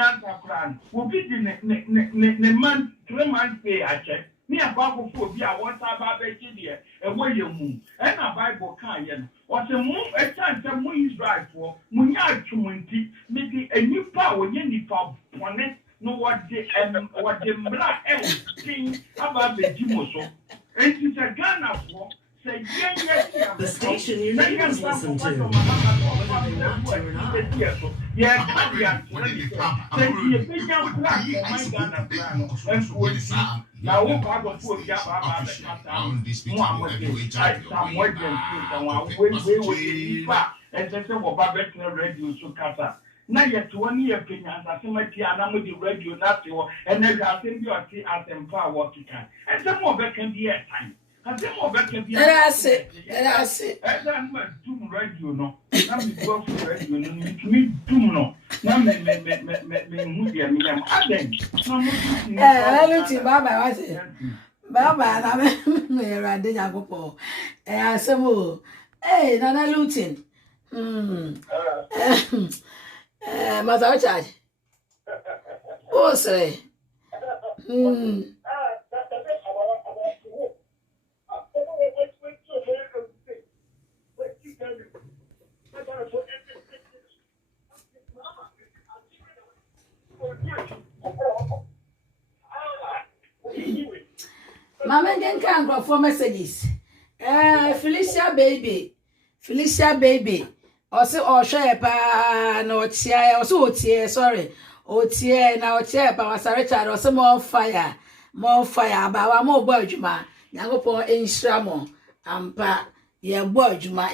Crown will be the man 3 months pay. I check. Me a Bible for be a water baby, a way you move, and a Bible can. What a move a chance to move right for Munya Chumunti, maybe a new power, any power, one, no what the black elf thing about the Jimoso. And it's a gun of war. Say, yeah. The station your neighbors listen to. Whether they want to or not. Yeah, now, what part of food you have this week? Radio so kasa. Na yet 1 year Kenya, as some with the radio, not and then I think you are at them power what you can. And some more back can be a time. And some more back can be That's it. As I'm doom radio, no. I'm go for radio, no. Me doom no. Now, me movie, I'm adding. I looked at Baba, was it? Baba, I didn't go for. I said, hey, Nana Lutin. Mother Richard. Oh, say. Mama can go for messages. Felicia baby. Also, or share pa no chair, also tear, sorry. O tear now chair pa was a Richard or some more fire, about more bodgema. Yangopo in Shramo, ampa, ye bodgema,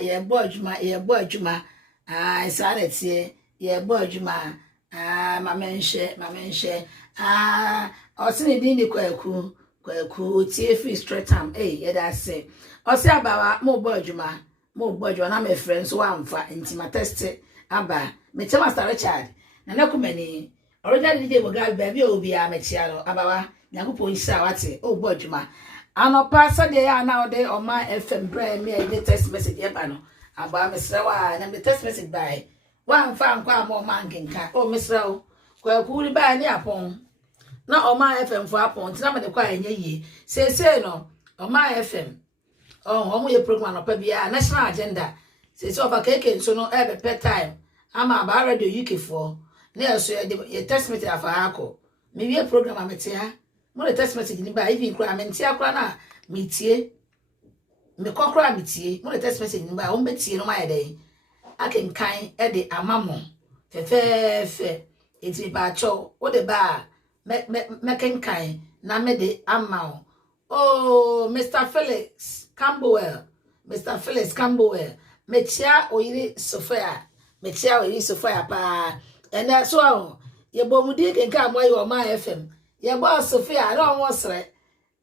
I sanity, ye bodgema, my mention, also didn't kwaku, tear free straight time, that's it. Also about more bodgema. Mo bojo na me friends so amfa intima test aba me che Master Richard na nakumani original DJ boga baby obi a me chia no abawa nyakupo nhyira wate o bojuma anopa sade ya na ode oma FM bre me e text message e ba no aba me srewa na me text message by wa mfa nkwa mo mankenka o me srew kwa kuri ba ni apon na oma FM fo apon tina me de kwa enye yi se no oma FM omo ye program no pa bia national agenda say so over keke so no e be time ama ba radio UK for na so ye text message afa akọ me wie program amete ha mo le text message ni ba even kura amete akura na me tie me kokura me tie mo le text message ni ba o me tie no ma ye dey akenkan e de amamo fe enti ba cho o de ba me kenkan na me de amao. Oh, Mr. Felix Campbell, Mechia Oiri Sophia, pa, and that's all. Your bomudi can come while you are my FM. Your boss Sophia, I don't want to say.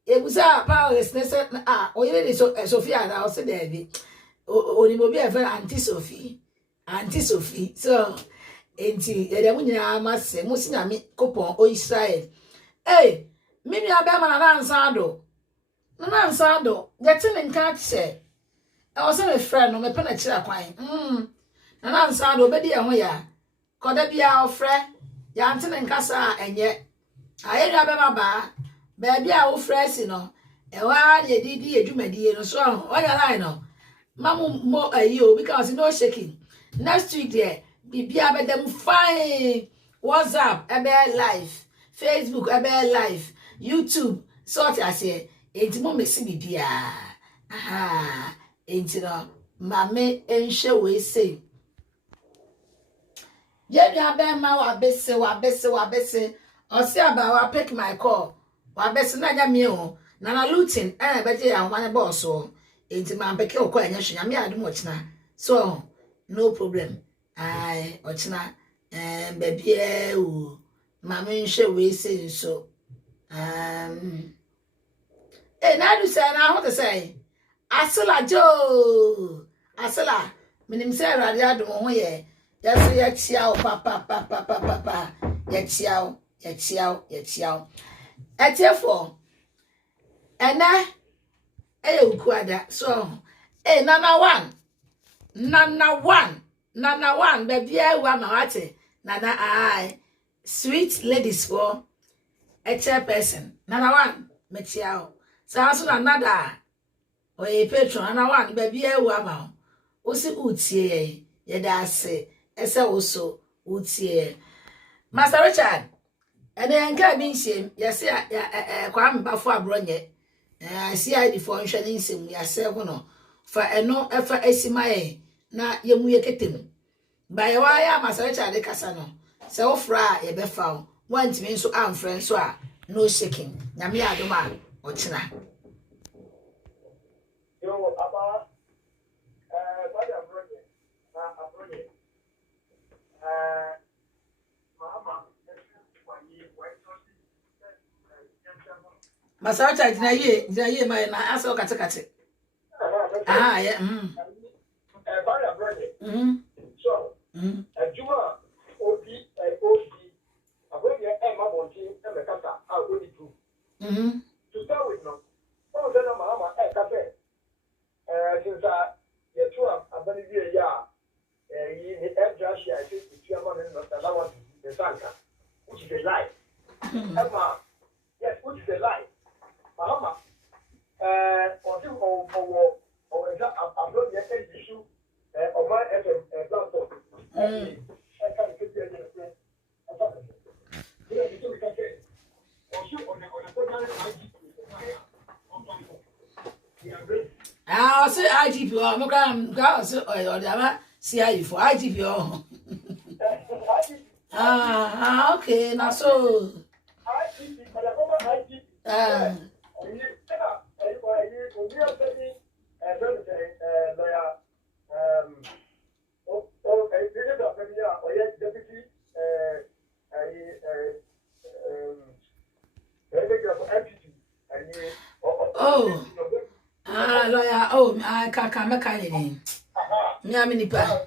It was our power is necessary. Oiri Sophia, and I'll say, David. Only will be a very Auntie Sophie. So, I must say, Musinami coupon or Israel. Hey, maybe I'll be an answer. Nana Sando, getting in catch say. I was a friend of my penetra quine. Nana Sando, Betty and Waya. Could there be our friend? Yanton and Cassa, and yet I ain't have a bar. Baby, our friends, you know. Ewa ye didi edwumadi no so oya line no. Mamu mo ayo because no shaking. Next week there bibia be dem fine. WhatsApp ebe live, Facebook ebe live, YouTube sort as here. Enti mo mesi bibia. Aha. Enti no mame enhwe we say. Ye bia be ma wa bese. Osi aba wa pick my call. Wa bese na nya mi o. Na na Lutin be je ya hwane boss o. Enti ma peke o ko enya hwenya me adu mo china. So no problem. Ai ochina baby o mama nhwe we say so. Na do say na ho to say. Asela jo. Asela minim say awade adom ho ye. Yes ya chia o papa. Ya chia. Etiefo ena ukuada so nana one baby wa ma wate nana ai sweet ladies for a chairperson nana one metiao so so nada o e patron nana one baby wa ma o si utie ye da ase ese oso utie Master Richard ene nka bi nsem yese kwa mbafo abronye CID for nhwe nsem yase ho no fa eno efa asimaye na yemu yeketem ba ye wa ya Master Richard kasa no se wo fra ye be fa wo wantimi nso amfre nso a no shaking nyame adoma ochina yo aba what abronye Masacha jina ye ma na aso kate. Ah yeah. Barrier brother. So, Juma Odi Abronia Emma Monty and the Kata are only two. To start with no. Oh then Mama cafe. Since the two of Abanivia ya Joshua, I think the chairman and the allowance the Sanka, which is a lie. Emma, yes, which is a lie. Mama, or two or is that I'm not yet issue of my platform. I can't get the Ah, say IGP or no can say or the CI for IGP or okay, now so lawyer, oh, I can't make any. Me, I'm in the pa.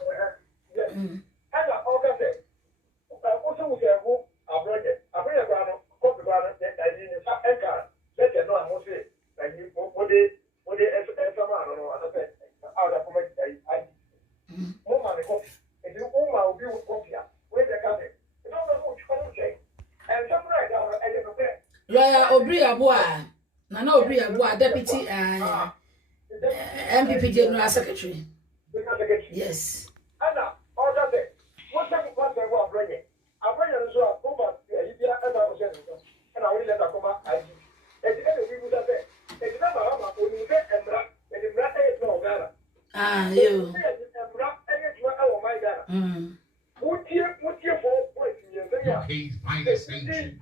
Lawyer Obri Abua, Nana Obri Abua, Deputy MPP General Secretary. Yes. You. He's minus 18.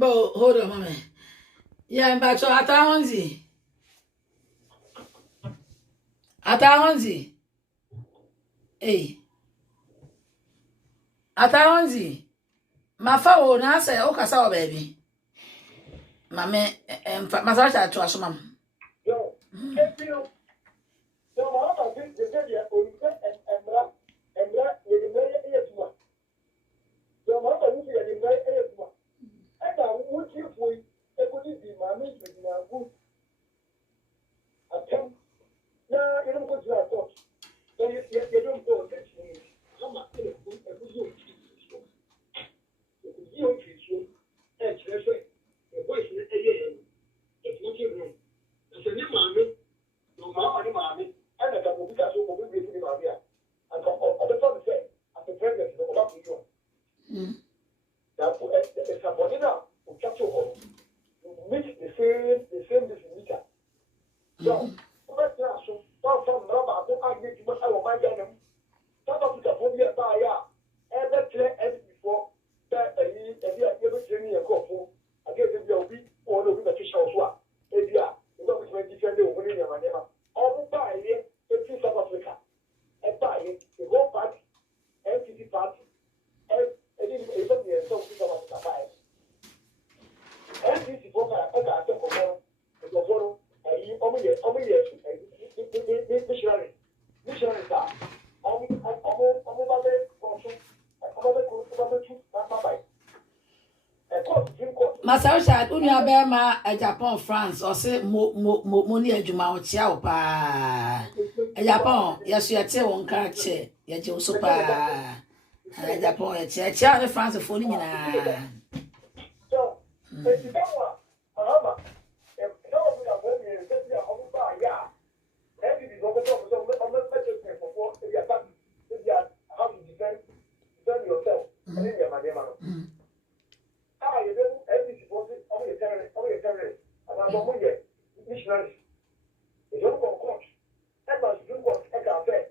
Hold on, mommy. Yeah, but so Atahonzi. Hey. Atahonzi. Mafa wo na say o kasa o baby. Mame Masaucha to asomam. Yo, Kepio. So Mama think the media or Emra, you very one. So Mama you see very one. And I would you for equity be managed with my good attempt. Now you don't go to that thought. So you don't go to that. Mama, you it's not wrong. It's a new mommy, no mommy, and I can be so over with the Maria. And other time say, as a pregnant, no one will you. Now, it's a body now, who catch you home. You meet the same meter. So, let's now, so from Rabba, I get you out of my gun. South Africa, for me, ever clear as before, that a year, every training a couple, I get to be a week or the official swap. Edia, you know which way you can do when you're never. All buy it, it's South Africa. And buy it, the whole party, NCT party, and it is something so South Africa buy it. NCT for I got a photo, the photo, and you only missionary star. Masaucha unu abema Japan France or say money adwuma o chia o pa Japan yeso yete won ka che ye je so pa Japan ye chia the France for ni nyina So, if you don't want, if you don't want to be a home by ya, every is over on the special for if you are how to defend yourself and then your money. How you do every supposed of your terrorist, and I'm not yet missionaries. You don't go court. That must do what I can say.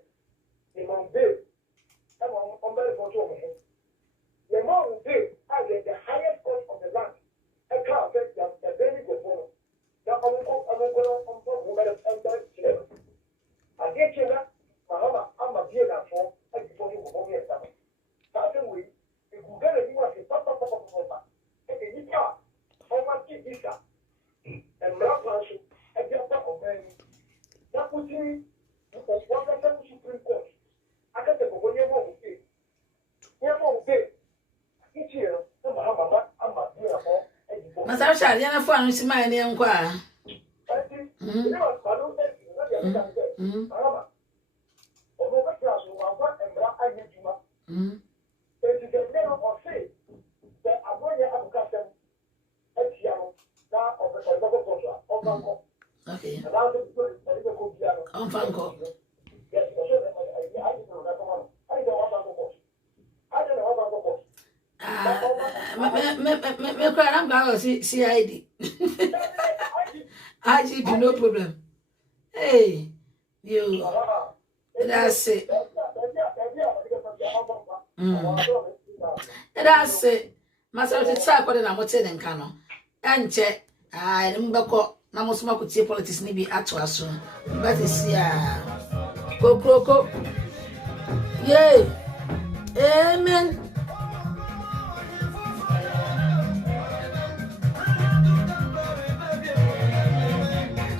The mom bill, I'm on the photo of him. The mom bill, I get the highest cost of the land. I can't affect the very good one. Now I'm going to I get you that, Mahama, I'm a dear that for, and before you will be a family. Starting with, if you get a new one, it's papa. And you got, how much is this? And Rapash, I get that of many. That was me, because what I said to Supreme Court. I got the Bogonia won't pay. You won't pay. Each year, I'm a dear for, and you won't. Masaucha yana fo anu sima ni nkwa I think, you know, I don't think, Mahama. Over the class, you are what and I need you. It is a name of faith. That I'm going to have a custom at Yano, now of the Contra, of Banco. okay And now the political piano. on fanko Yes, I didn't know that one. I don't want Banco. I don't know about Banco. me cry am ga CID IGP no problem hey you that's it that's it Masaucha try ko na mote ne nka no enche mbeko na mosoma kutie politics ni bi ato aso but see kokroko yay amen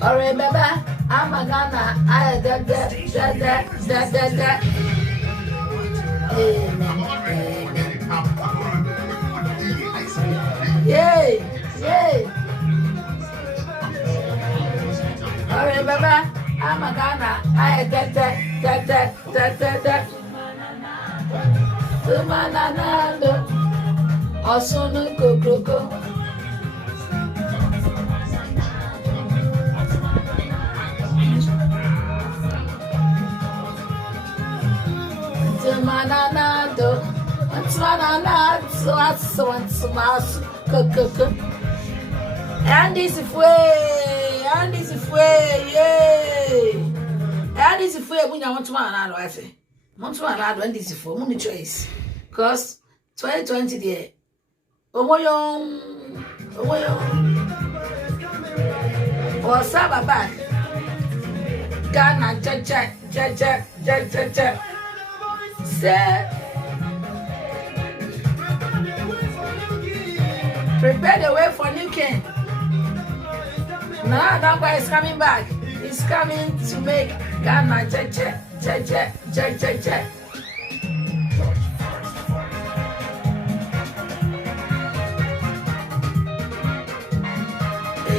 alright baba I'm a Ghana I da amen yay alright baba I'm a Ghana I da Tumananando Osunu kokroko Tumananando And this way, yay! And this way, when I want to man, I say, want to man, and this for money choice. Cause 2020 there. Omoyon. Or Saba back. Ghana, cha. Say. Prepare the way for new king. Now Dankwa is coming back. He's coming to make Ghana check.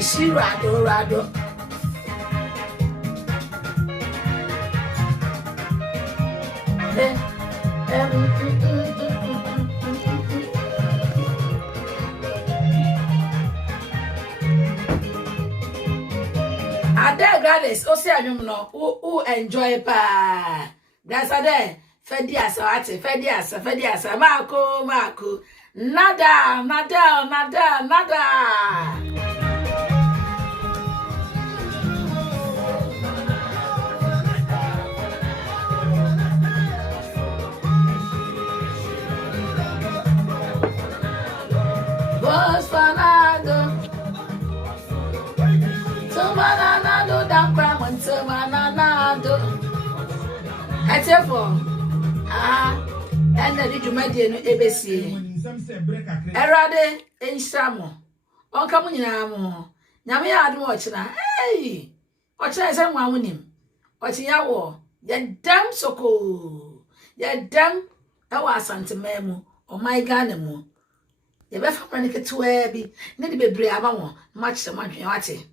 She rado. Ade Gladys, o se anwum no, who enjoy pa. That's ade. Fedi asa, Marco. Nada. Vos fanado. Tumanado, Dankwa, Tumanado. Atefo. And the Jumadi no ebesi. Erade enshamo. Onka mu nyina mo. Nyame ya adu ochina. Hey! Ochina ese nwa wonim. Ochinya wo. Ye dam soko. Ye dam ewa asantema mu. O my Ghana mu. Ye be fa kwani ketua bi. Ne de bebre aba wo. Match the match wate.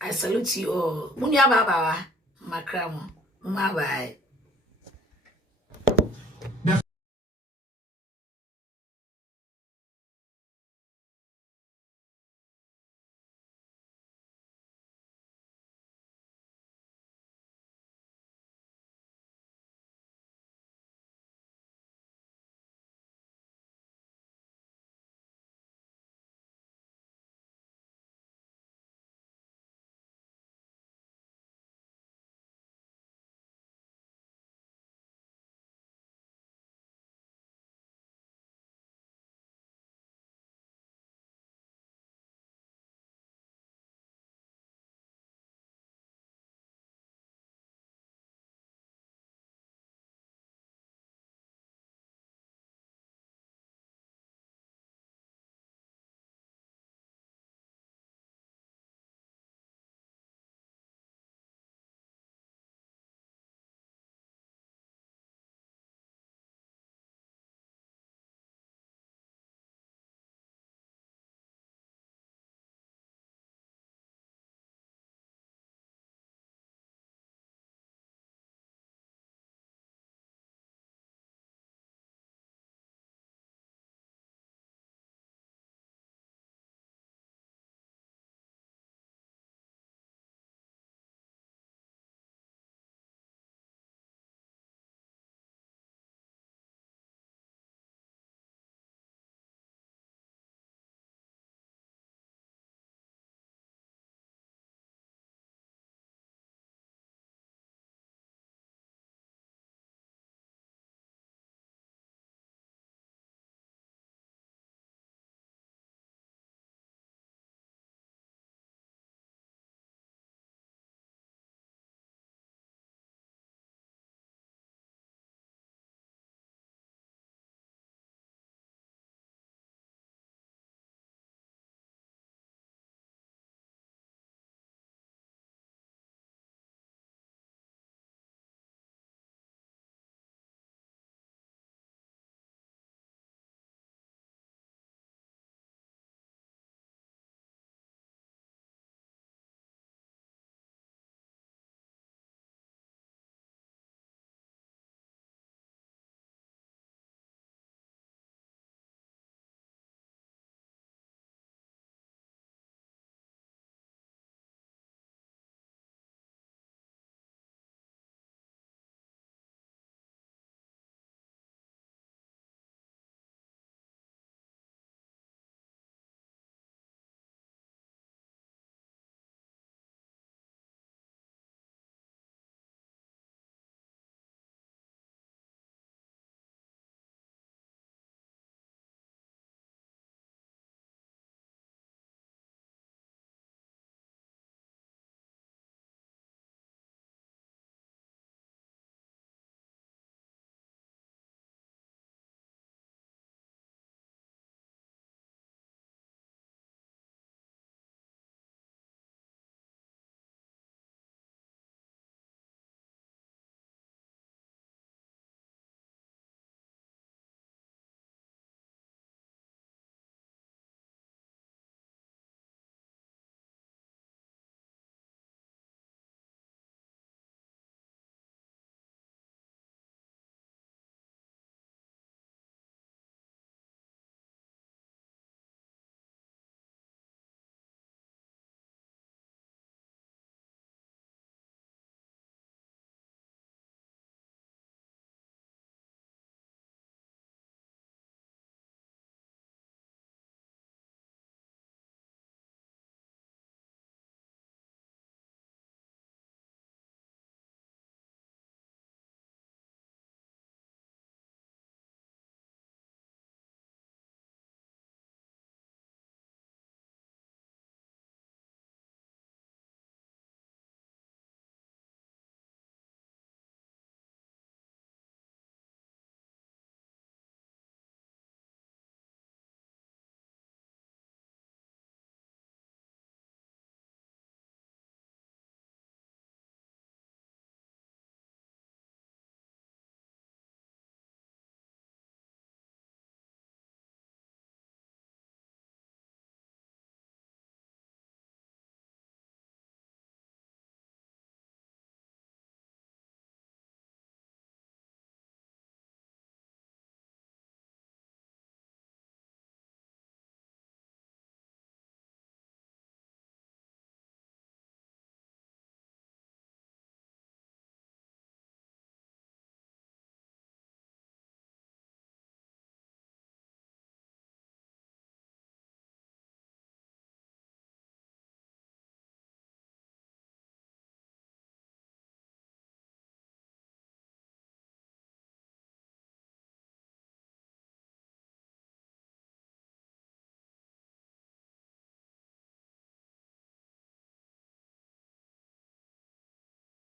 I salute you all. Munya baba. Makramo. Bye.